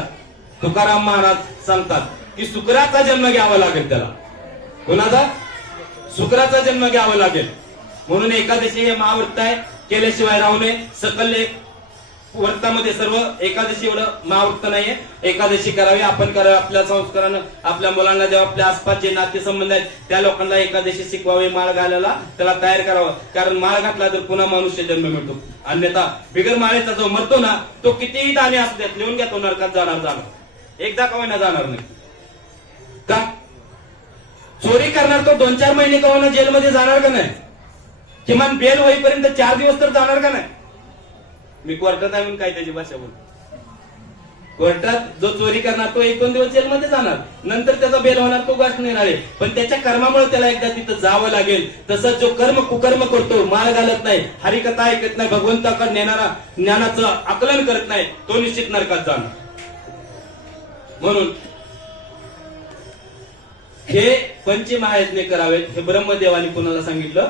तुकाराम महाराज सांगतात की शुक्राचा जन्म घ्यावा लागेल त्याला. कोणाचा? शुक्राचा जन्म घ्यावा लागेल. म्हणून एकादशी हे महाव्रत आहे, केल्याशिवाय राहू नये. सकल व्रतामध्ये सर्व एकादशी एवढं महाव्रत नाहीये. एकादशी करावी, आपण करावी. आपल्या संस्कारानं आपल्या मुलांना जेव्हा आपल्या आसपास जे नातेसंबंध आहेत त्या लोकांना एकादशी शिकवावी, माळ घालायला त्याला तयार करावं. कारण माळ घातला तर पुन्हा मनुष्य जन्म मिळतो. अन्यथा बिगर माळेचा जो मरतो ना, तो कितीही दाणे असू देत लिहून घ्या, तो नरकात जाणार. एकदा का होईना जाणार नाही. का? चोरी करणार तो 2-4 महिने का होईना जेलमध्ये जाणार का नाही? किमान बेल होईपर्यंत 4 दिवस तर जाणार का नाही? मी कोर्टात आहे म्हणून काय त्याची भाषा बोल. कोर्टात जो चोरी करणार तो 1-2 दिवस जेलमध्ये जाणार, नंतर त्याचा बेल होणार, तो गोष्ट नाही राहील. पण त्याच्या कर्मामुळे त्याला एकदा तिथं जावं लागेल. तसंच जो कर्म कुकर्म करतो, माळ घालत नाही, हरिकथा ऐकत नाही, भगवंताकडे नेणारा ज्ञानाचं आकलन करत नाही, तो निश्चित नरकात जाणार. म्हणून हे पंचमहायज्ञ करावेत. हे ब्रह्मदेवानी कुणाला सांगितलं?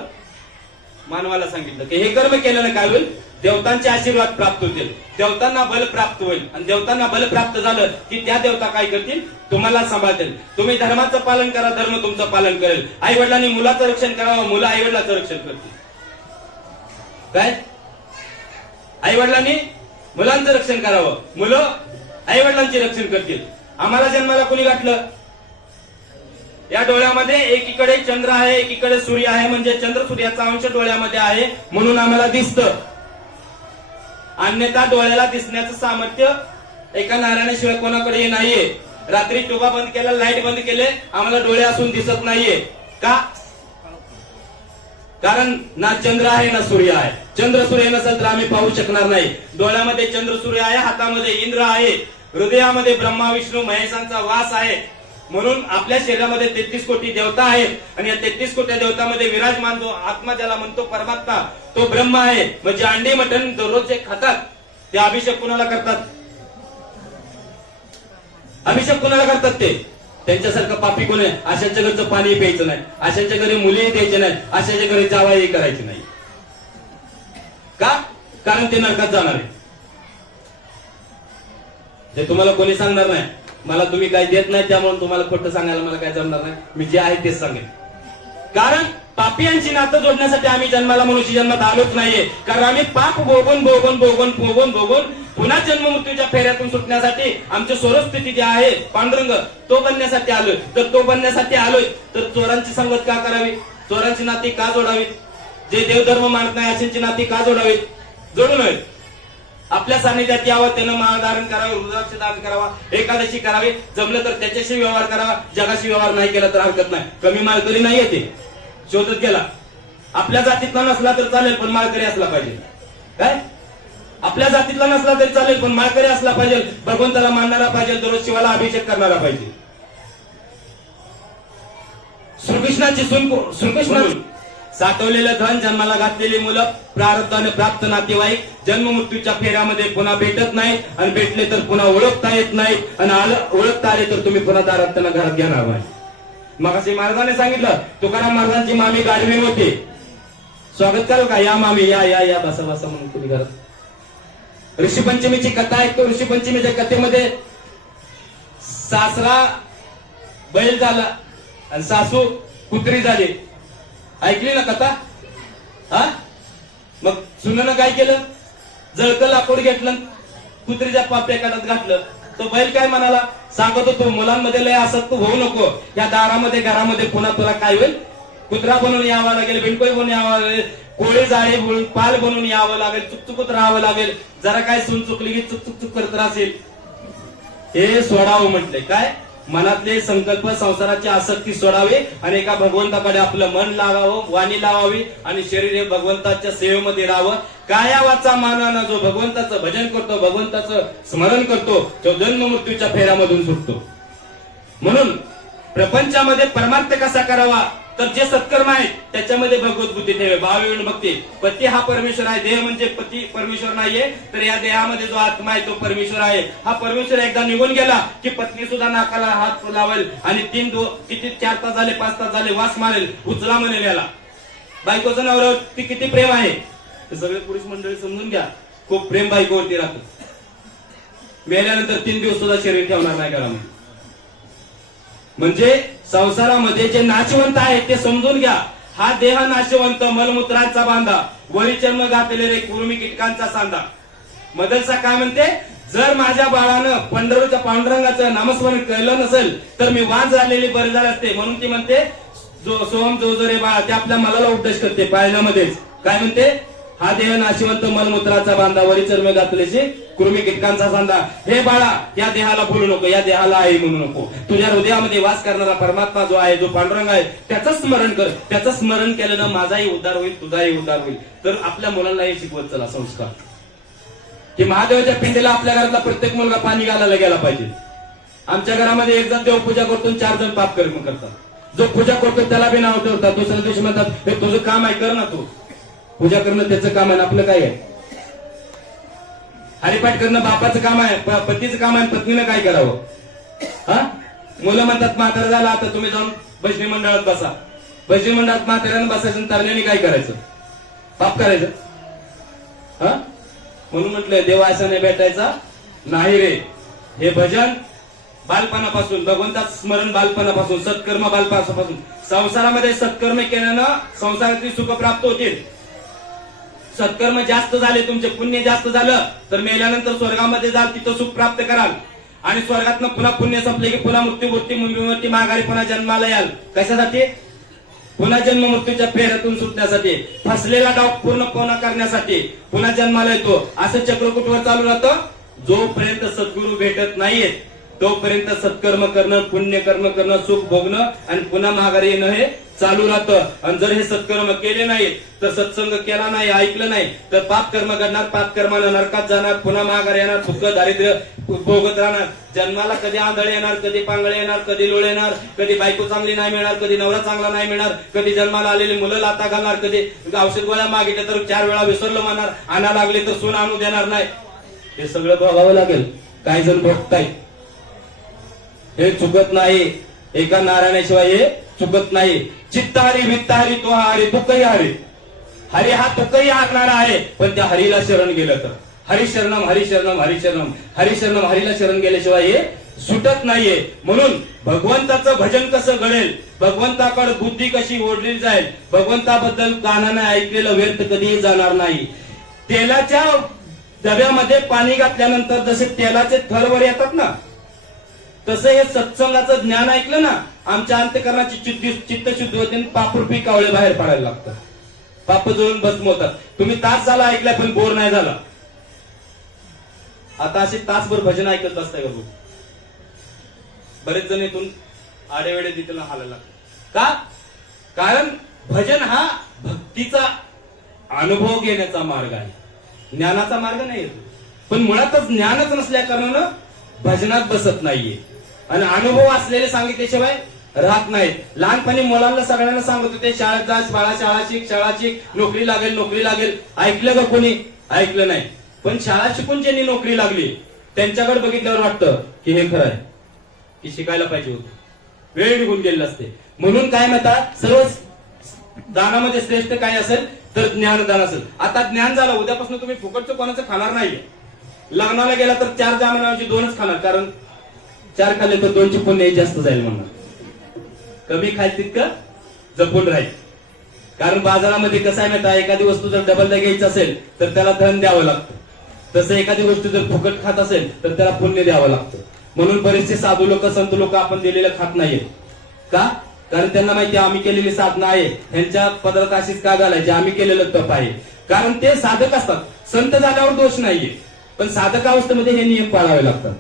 मानवाला सांगितलं की हे कर्म केल्यानं काय होईल? देवतांचे आशीर्वाद प्राप्त होतील, देवतांना बल प्राप्त होईल. आणि देवतांना बल प्राप्त झालं की त्या देवता काय करतील? तुम्हाला सांभाळतील. तुम्ही धर्माचं पालन करा, धर्म तुमचं पालन करेल. आई वडिलांनी मुलाचं रक्षण करावं, मुलं आई वडिलाचं रक्षण करतील. काय? आई वडिलांनी मुलांचं रक्षण करावं, मुलं आई वडिलांचे रक्षण करतील. आम्हाला जन्माला कोणी घातलं? या डोळ्यामध्ये एकीकडे चंद्र आहे, एकीकडे सूर्य आहे. म्हणजे चंद्र सूर्याचा अंश डोळ्यामध्ये आहे म्हणून आम्हाला दिसतं. अन्यथा डोळ्याला दिसण्याचं सामर्थ्य एका नारायणाशिवाय कोणाकडे नाहीये. रात्री टोबा बंद केला, लाईट बंद केले, आम्हाला डोळे असून दिसत नाहीये. का? कारण ना चंद्र आहे ना सूर्य आहे. चंद्र सूर्य नसेल तर आम्ही पाहू शकणार नाही. डोळ्यामध्ये चंद्र सूर्य आहे, हातामध्ये इंद्र आहे, हृदयामध्ये ब्रह्मा विष्णू महेशांचा वास आहे. म्हणून आपल्या शरीरामध्ये 33 कोटी देवता आहेत आणि या 33 कोटी देवतांमध्ये विराजमान जो आत्मा ज्याला म्हणतो परमात्मा, तो ब्रह्म आहे. म्हणजे अंडे मटण दररोज जे खातात ते अभिषेक कुणाला करतात? अभिषेक कुणाला करतात? ते त्यांच्यासारखं पापी कोण आहे? अशांच्या घरचं पाणी प्यायचं नाही, अशांच्या घरी मुलीही द्यायचे नाही, अशाच्या घरी जावाई करायची नाही. का? कारण ते नरकात जाणार आहे. ते तुम्हाला कोणी सांगणार नाही. मला तुम्ही काय देत नाही त्यामुळे तुम्हाला खोटं सांगायला मला काय जमणार नाही. मी जे आहे तेच सांगेन. कारण पापियांची नातं जोडण्यासाठी आम्ही जन्माला मनुष्य जन्मात आलोच नाहीये. कारण आम्ही पाप भोगून भोगून भोगून भोगून भोगून पुन्हा जन्म मृत्यूच्या फेऱ्यातून सुटण्यासाठी आमची स्वरूपस्थिती जी आहे पांडुरंग, तो बनण्यासाठी आलोय. तर तो बनण्यासाठी आलोय तर चोरांची संगत का करावी? चोरांची नाती का जोडावीत? जे देवधर्म मानत नाही अशांची नाती का जोडावीत? जोडू नये. आपल्या सानिध्यात यावं, त्यानं माळ धारण करावे, रुद्राक्ष धारण करावा, एकादशी करावी, जमलं तर त्याच्याशी व्यवहार करावा. जगाशी व्यवहार नाही केला तर हरकत नाही. कमी मालकरी नाहीये, ते शोधत गेला. आपल्या जातीतला नसला तर चालेल पण मालकरी असला पाहिजे. काय? आपल्या जातीतला नसला तरी चालेल, पण माळकरी असला पाहिजे, भगवंताला मानणारा पाहिजे, दररोज शिवाला अभिषेक करणारा पाहिजे. श्रीकृष्णाची श्रीकृष्ण साठवलेलं धन, जन्माला घातलेली मुलं, प्रारब्धाने प्राप्त नातेवाईक, जन्म मृत्यूच्या फेऱ्यामध्ये पुन्हा भेटत नाही, आणि भेटले तर पुन्हा ओळखता येत नाही, आणि ओळखता आले तर तुम्ही पुन्हा दारात त्यांना घरात घेणार नाही. मग असे महाराजांनी सांगितलं, तुकाराम महाराजांची मामी गाढवी होती, स्वागत करू का, या मामी या या या, बसा बसा म्हणून तुम्ही घरात. ऋषीपंचमीची कथा ऐकतो. ऋषीपंचमीच्या कथेमध्ये सासरा बैल झाला आणि सासू कुत्री झाली. ऐकली ना कथा? हा, मग सुनेनं काय केलं, जळकं लाकूड घेतलं, कुत्रीच्या पाप्याकाठात घातलं. तो बैल काय म्हणाला, सांगत होतो मुलांमध्ये लय असत तू होऊ नको, या दारामध्ये घरामध्ये पुन्हा तुला काय होईल, कुत्रा बनून यावं लागेल, बिलकोई बनून यावं लागेल, कोळी जाळी बनून पाल बनून यावं लागेल, चुकचुकत राहावं लागेल, जरा काय सून चुकली की चुक करत राहशील. हे सोडावं म्हटले. काय, मनातले संकल्प, संसाराची आसक्ती सोडावी आणि एका भगवंताकडे आपलं मन लावावं, वाणी लावावी, आणि शरीर हे भगवंताच्या सेवेमध्ये राहावं. काया वाचा मानानं जो भगवंताचं भजन करतो, भगवंताचं स्मरण करतो, तो जन्म मृत्यूच्या फेऱ्यामधून सुटतो. म्हणून प्रपंचामध्ये परमार्थ कसा करावा, तर जे सत्कर्म आहेत त्याच्यामध्ये भगवत बुद्धी ठेवे, भावविण भक्ती. पती हा परमेश्वर आहे, देह म्हणजे पती परमेश्वर नाहीये, तर या देहामध्ये जो आत्मा आहे तो परमेश्वर आहे. हा परमेश्वर एकदा निघून गेला की पत्नी सुद्धा नाकाला हात लावेल आणि किती 4 तास झाले, 5 तास झाले वास मारेल, उचला म्हणेल याला. बायकोचं नवऱ्यावरती किती प्रेम आहे हे सगळे पुरुष मंडळी समजून घ्या. खूप प्रेम बायकोवरती राहतं. मेल्यानंतर 3 दिवस सुद्धा शरीर ठेवणार नाही घरामध्ये. म्हणजे संसारामध्ये जे नाशवंत आहे ते समजून घ्या. हा देह नाशवंत, मलमूत्राचा बांधा, वरी चर्म घातलेले रे कुरुमी कीटकांचा सांधा. मदलसा काय म्हणते, जर माझ्या बाळानं पंढरीच्या पांडुरंगाचं नामस्मरण केलं नसेल तर मी वाद झालेली बरे झाले असते. म्हणून ती म्हणते जो सोहम जो रे बाळा, ते आपल्या मलाला उपदेश करते पाळण्यामध्येच. काय म्हणते, हा देह नाशिवंत, मलमूत्राचा बांधा, वरी चर्म घातलेले कुरुमी कीटकांचा सांधा. हे बाळा, या देहाला बोलू नको, या देहाला आई म्हणू नको. तुझ्या हृदयामध्ये वास करणारा परमात्मा जो आहे, जो पांडुरंग आहे, त्याचं स्मरण कर. त्याचं स्मरण केल्यानं माझाही उद्धार होईल, तुझाही उद्धार होईल. तर आपल्या मुलांना हे शिकवत चला संस्कार, की महादेवाच्या पिंडीला आपल्या घरातला प्रत्येक मुलगा पाणी घालायला गेला पाहिजे. आमच्या घरामध्ये एक जण देवपूजा करतो, 4 जण पाप कर्म करतात. जो पूजा करतो त्याला बी नाव ठेवतात. दुसऱ्या दिवशी म्हणतात, हे तुझं काम आहे, कर ना तू. पूजा करणं त्याचं काम आहे, आपलं काय आहे. हरिपाठ करणं बापाचं काम आहे, पतीचं काम आहे, पत्नीनं काय करावं. हा, मुलं म्हणतात म्हातारा झाला आता तुम्ही जाऊन भजनी मंडळात बसा. भजनी मंडळात म्हाताऱ्यानं बसायचं, तरण्याने काय करायचं, पाप करायचं. हा, म्हणून म्हटलंय देव असा नाही भेटायचा नाही रे. हे भजन बालपणापासून, भगवंताचं स्मरण बालपणापासून, सत्कर्म बालपणापासून. संसारामध्ये सत्कर्म केल्यानं संसारातील सुख प्राप्त होतील. सत्कर्म जास्त झाले, तुमचे पुण्य जास्त झालं तर मेल्यानंतर स्वर्गामध्ये जाल, तिथं सुख प्राप्त कराल. आणि स्वर्गातनं पुन्हा पुण्य संपले की पुन्हा मृत्यूवृत्ती माघारी पुन्हा जन्माला याल. कशासाठी, पुन्हा जन्म मृत्यूच्या फेऱ्यातून सुटण्यासाठी, फसलेला डाव पूर्ण करण्यासाठी पुन्हा जन्माला येतो. असं चक्र कुठवर चालू राहतं, जोपर्यंत सद्गुरू भेटत नाहीयेत तोपर्यंत सत्कर्म करणं, पुण्य कर्म करणं, सुख भोगणं आणि पुन्हा माघारी येणं हे चालू राहतं. आणि जर हे सत्कर्म केले नाही, तर सत्संग केला नाही, ऐकलं नाही, तर पाप कर्म करणार, पाप कर्मानं नरकात जाणार, पुन्हा माघारी येणार, दुःख दारिद्र्य भोगत राहणार. जन्माला कधी आंधळे येणार, कधी पांगळे येणार, कधी लोळ येणार, कधी बायको चांगली नाही मिळणार, कधी नवरा चांगला नाही मिळणार, कधी जन्माला आलेली मुलं लाता घालणार, कधी औषध गोळ्या मागितल्या तर 4 वेळा विसरलो म्हणणार, आणा लागले तर सून आणू देणार नाही. हे सगळं भोगावं लागेल. काही जण भोगताय, हे चुकत नाही. एका नारायणाशिवाय हे चुकत नाही. चित्तहारी वित्तहारी तो हरी, दुःखही हरी. हरी हा दुःखही हारणारा आहे, पण त्या हरीला शरण गेलं तर हरिशरणम हरिशरणम हरिशरणम हरिशरणम, हरीला शरण गेल्याशिवाय हे सुटत नाहीये. म्हणून भगवंताचं भजन कसं घडेल, भगवंताकडे बुद्धी कशी ओढली जाईल, भगवंताबद्दल कानाने ऐकलेलं व्यर्थ कधीही जाणार नाही. तेलाच्या डब्यामध्ये पाणी घातल्यानंतर जसे तेलाचे थरवर येतात ना, तसं हे सत्संगाचं ज्ञान ऐकलं ना, आमच्या अंतःकरणाची चित्तशुद्धी होते, पापरूपी कावळे बाहेर पडायला लागतात, पाप जळून भस्म होतात. तुम्ही तास झाला ऐकलाय पण बोर नाही झाला. आता असे तासभर भजन ऐकत असताय का? बरेच जण इथून आडेवेडे तिथे हालायला लागतात. का? कारण भजन हा भक्तीचा अनुभव घेण्याचा मार्ग आहे. ज्ञानाचा मार्ग नाही येतो. पण मुळातच ज्ञानच नसल्या कारणानं भजनात बसत नाहीये आणि अनुभव असलेले सांगितल्याशिवाय राहत नाहीत. लहानपणी मुलांना सगळ्यांना सांगत होते शाळेत जा, शाळा शिक, नोकरी लागेल. ऐकलं का कोणी? ऐकलं नाही. पण शाळा शिकून ज्यांनी नोकरी लागली त्यांच्याकडे बघितल्यावर वाटतं की हे खरं आहे की शिकायला पाहिजे होतं, वेळ निघून गेलेला असते. म्हणून काय म्हणतात, सर्व दानामध्ये श्रेष्ठ काय असेल तर ज्ञानदान असेल. आता ज्ञान झालं, उद्यापासून तुम्ही फुकटचं कोणाचं खाणार नाहीये. लग्नाला गेला तर 4 जामनाऐवजी 2च खाणार, कारण 4 खाल्ले तर 2ची पुण्य जास्त जाईल म्हणणार. कमी खाय तितकं जपून राहील. कारण बाजारामध्ये कसं आहे माहिती, एखादी वस्तू जर डबलदा घ्यायची असेल तर त्याला धन द्यावं लागतं. तसं एखादी गोष्ट जर फुकट खात असेल तर त्याला पुण्य द्यावं लागतं. म्हणून बरेचसे साधू लोक, संत लोक आपण दिलेलं खात नाहीये. का? कारण त्यांना माहिती आम्ही केलेली साधना आहे, ह्यांच्या पदरात अशीच का घालायची, आम्ही केलेलं तप आहे. कारण ते साधक असतात. संत झाल्यावर दोष नाहीये, पण साधक अवस्थेमध्ये हे नियम पाळावे लागतात.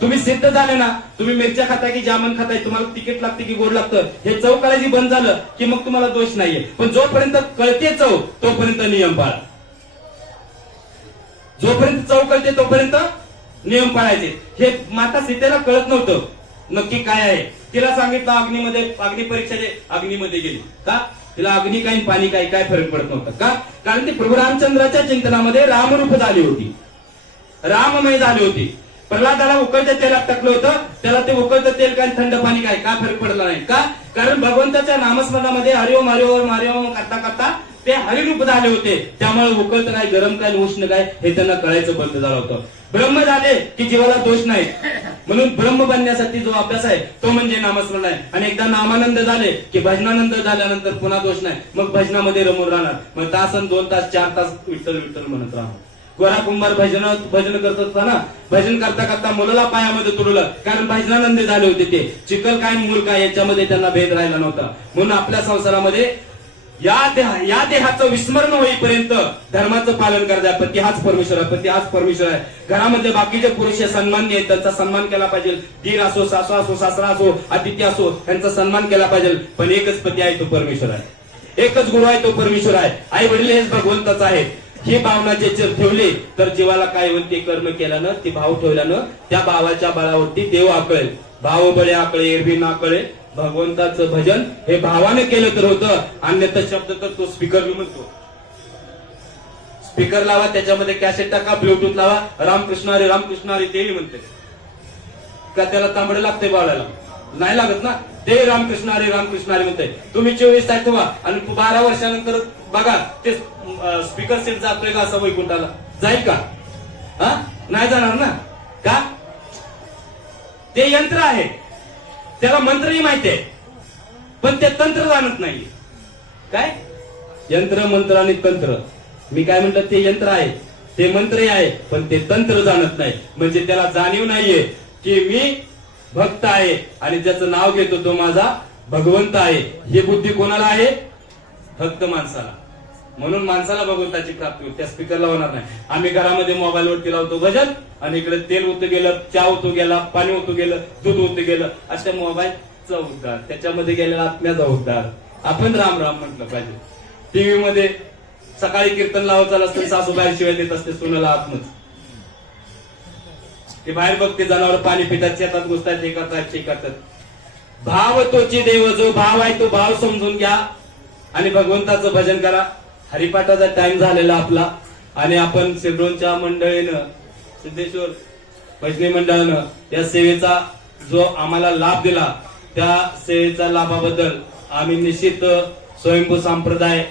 तुम्ही सिद्ध झाले ना, तुम्ही मिरच्या खाताय की जामन खाताय, तुम्हाला तिकीट लागते की गोड लागतं, हे चव कळायची बंद झालं की मग तुम्हाला दोष नाहीये. पण जोपर्यंत कळते चव तोपर्यंत नियम पाळा. जोपर्यंत चव कळते तोपर्यंत नियम पाळायचे. हे माता सीतेला कळत नव्हतं नक्की काय आहे. तिला सांगितलं अग्नी परीक्षेचे अग्नीमध्ये गेली. का? तिला अग्नी काय पाणी काय फरक पडत नव्हता. का? कारण ती प्रभू रामचंद्राच्या चिंतनामध्ये रामरूप झाली होती, राममय झाली होती. प्रल्हादाला उकळत्या तेलात टाकलं होतं, त्याला ते उकळतं तेल काय थंड पाणी काय फरक पडला नाही. का? कारण भगवंताच्या नामस्मरणामध्ये हरिओम हरिओम हरिओम करता करता ते हरिरूप झाले होते. त्यामुळे उकळतं काय, गरम काय, उष्ण काय हे त्यांना कळायचं बंद झालं होतं. ब्रह्म झाले की जीवाला दोष नाही. म्हणून ब्रह्म बनण्यासाठी जो अभ्यास आहे तो म्हणजे नामस्मरण आहे. आणि एकदा नामानंद झाले की भजनानंद झाल्यानंतर पुन्हा दोष नाही. मग भजनामध्ये रमून राहणार. मग तासन 2 तास 4 तास विठ्ठल विठ्ठल म्हणत राहणार. गोरा कुंभार भजन करत असताना भजन करता करता मुलाला पायामध्ये तुडलं, कारण भजनानंद झाले होते. ते चिखल काय मूळ काय याच्यामध्ये त्यांना भेद राहिला नव्हता. म्हणून आपल्या संसारामध्ये या देहाचं विस्मरण होईपर्यंत धर्माचं पालन करायचं. पती हाच परमेश्वर आहे. घरामधले बाकीचे पुरुष सन्मान्य आहेत, त्यांचा सन्मान केला पाहिजे. दीर असो, सासू असो, सासरा असो, अतिथी असो, त्यांचा सन्मान केला पाहिजे. पण एकच पती आहे तो परमेश्वर आहे, एकच गुरु आहे तो परमेश्वर आहे. आई वडील हेच भगवंताच आहे. ही भावना जे ठेवली तर जीवाला काय होईल, ते कर्म केल्यानं, ते भाव ठेवल्यानं त्या भावाच्या बळावरती देव आकळेल. भाव बळे आकळे, एरवी नाकळे. भगवंताचं भजन हे भावाने केलं तर होतं, अन्यथा शब्द तर तो स्पीकर म्हणतो. स्पीकर लावा, त्याच्यामध्ये कॅसेट टाका, ब्लूटूथ लावा, रामकृष्ण हरी देवी म्हणते का? त्याला तांबडं लागतंय बाळाला? नाही लागत ना. ते रामकृष्ण हरी म्हणते. तुम्ही 24 तास ठेवा आणि 12 वर्षानंतर बघा ते स्पीकर सेट जातोय का असं वैकुंठाला? जाईल का? नाही जाणार ना. का? ते यंत्र आहे, त्याला मंत्रही माहिती आहे, पण ते तंत्र जाणत नाही. काय? यंत्र, मंत्र आणि तंत्र. मी काय म्हटलं, ते यंत्र आहे, ते मंत्रही आहे, पण ते तंत्र जाणत नाही. म्हणजे त्याला जाणीव नाहीये की मी भक्त आहे आणि ज्याचं नाव घेतो तो माझा भगवंत आहे. ही बुद्धी कोणाला आहे? फक्त माणसाला. म्हणून माणसाला भगवंताची प्राप्ती होती, त्या स्पीकरला होणार नाही. आम्ही घरामध्ये मोबाईल वरती लावतो भजन, आणि इकडे तेल होतं गेलं, चहा होतो गेला, पाणी होतं गेलं, दूध होतं गेलं. अशा मोबाईलचा उद्धार, त्याच्यामध्ये गेलेला आत्म्याचा उद्धार. आपण राम राम म्हटलं पाहिजे. टीव्ही मध्ये सकाळी कीर्तन लावत चालत असतं, सासूबाहेर शिवाय देत असते सुनाला आत्मच. ते बाहेर बघते जनावर पाणी पितात, शेतात घुसतात, हे करतात. भाव तोची देव, जो भाव आहे तो भाव समजून घ्या आणि भगवंताचं भजन करा. हरिपाठाचा टाइम झालेला आपला, आणि आपण सिद्धोंच्या मंडळीनं, सिद्धेश्वर भजनी मंडळानं या सेवेचा जो आम्हाला लाभ दिला, त्या सेवेच्या लाभाबद्दल आम्ही निश्चित स्वयंभू संप्रदाय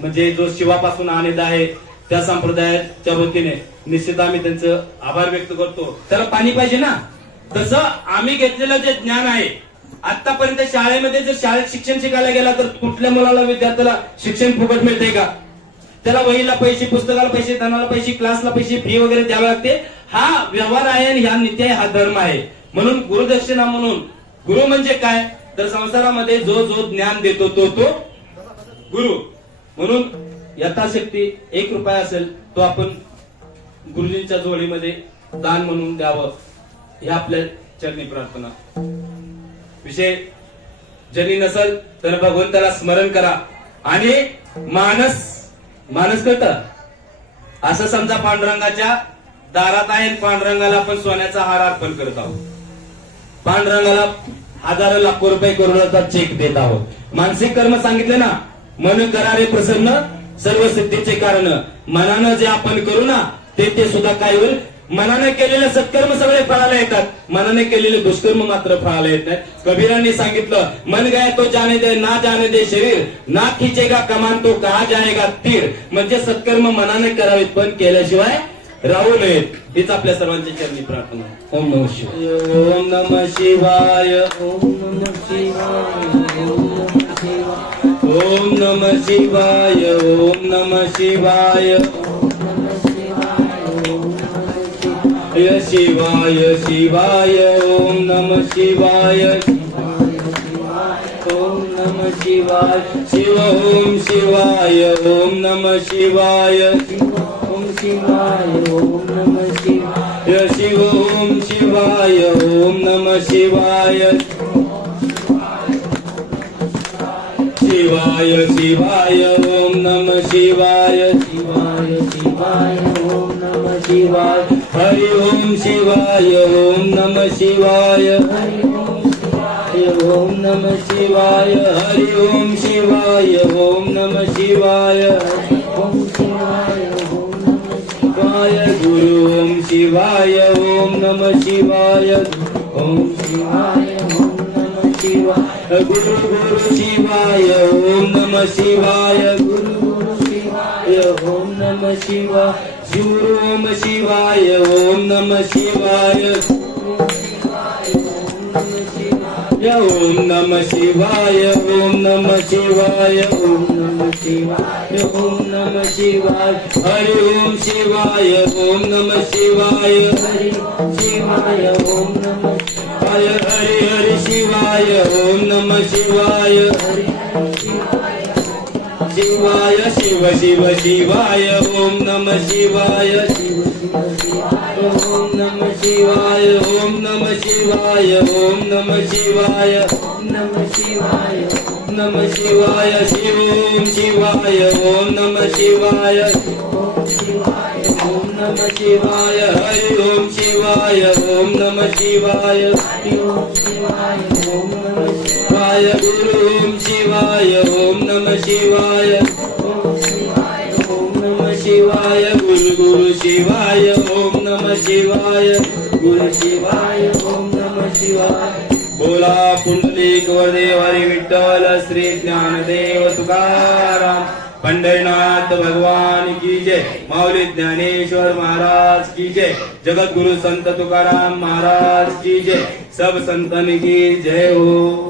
म्हणजे जो शिवापासून आनेद आहे त्या संप्रदायाच्या वतीने निश्चित आम्ही त्यांचं आभार व्यक्त करतो. त्याला पाणी पाहिजे ना. तसं आम्ही घेतलेलं जे ज्ञान आहे आतापर्यंत शाळेमध्ये, जर शाळेत शिक्षण शिकायला गेला तर कुठल्या मुलाला, विद्यार्थ्याला शिक्षण फुकट मिळते का? त्याला वहीला पैसे, पुस्तकाला पैसे, धनाला पैसे, क्लासला पैसे, फी वगैरे द्यावे लागते. हा व्यवहार आहे आणि हा नीती आहे, हा धर्म आहे. म्हणून गुरुदक्षिणा म्हणून, गुरु म्हणजे काय तर संसारामध्ये जो ज्ञान देतो तो गुरु. म्हणून यथाशक्ती 1 रुपया असेल तो आपण गुरुजींच्या जोडीमध्ये दान म्हणून द्यावं, ही आपल्या चरणी प्रार्थना. विषय जरी नसल तर भगवंताला स्मरण करा. आणि मानस करता असं समजा पांडुरंगाच्या दारात आहे, पांडुरंगाला आपण सोन्याचा हार अर्पण करत आहोत, पांडुरंगाला हजारो लाखो रुपये करोडोचा चेक देत आहोत. मानसिक कर्म सांगितले ना, मन करारे प्रसन्न सर्व सिद्धीचे कारण. मनानं जे आपण करू ना ते सुद्धा काय होईल, मनाने केलेले सत्कर्म सगळे फळाला येतात, मनाने केलेले दुष्कर्म मात्र फळाला येत नाहीत. कबीरांनी सांगितलं, मन गया तो जाने दे, ना जाने दे शरीर, ना खिचेगा कमान तो कहा जाएगा तीर. म्हणजे सत्कर्म मनाने करावेत, पण केल्याशिवाय राहू नयेत. हीच आपल्या सर्वांच्या चरणी प्रार्थना. ओम नमः शिवाय. ओम नमः शिवाय. ओम नमः शिवाय. ओम नमः शिवाय. ओम नमः शिवाय. शिवाय शिवाय. ओम नमः शिवाय. ओम नमः शिवाय. शिव ओम शिवाय. ओम नमः शिवाय. ओम शिवाय. ओम नमः शिवाय. शिव ओम शिवाय. ओम नमः शिवाय. शिवाय शिवाय. ओम नमः शिवाय. शिवाय शिवाय. ओम नमः शिवाय. हरि ओम शिवाय. ओम नमः शिवाय. हरि ओम शिवाय. ओम नमः शिवाय. हरि ओम शिवाय. ओम नमः शिवाय. ओम शिवाय. ओम नमः शिवाय. गुरु ओम शिवाय. ओम नमः शिवाय. ओम शिवाय. ओम नमः शिवाय. गुरु गुरु शिवाय. ओम नमः शिवाय. गुरु गुरु शिवाय. ओम नमः शिवाय. गुरु ओम शिवाय. ओम नमः शिवाय. ओम नमः शिवाय. ओम नमः शिवाय. ओम नमः शिवाय. ओम नमः शिवाय. हरि ओम शिवाय. ओम नमः शिवाय. हरि शिवाय. ओम नमः शिवाय. हरि हरि शिवाय. ओम नमः शिवाय. शिवाय शिव शिव शिवाय. ओम नमः शिवाय. ओम नमः शिवाय. ओम नमः शिवाय. ओम नमः शिवाय. ओम नमः शिवाय. ओम नमः शिवाय. शिव ओम शिवाय. ओम नमः शिवाय. ओम शिवाय. ओम नमः शिवाय. हरि ओम शिवाय. ओम नमः शिवाय. हरि ओम शिवाय. ओम नमः शिवाय. गुरु ओम शिवाय. ओम नमः शिवाय. ओम शिवाय. ओम नमः शिवाय. गुरु गुरु शिवाय. ओम नमः शिवाय. गुरु शिवाय. ओम नमः शिवाय. बोला पुंडलिक वरदेव हरी विठ्ठल श्री ज्ञानदेव तुकाराम पंढरीनाथ भगवान की जय. माऊली ज्ञानेश्वर महाराज की जय. जगत गुरु संत तुकाराम महाराज की जय. सब संतन की जय हो.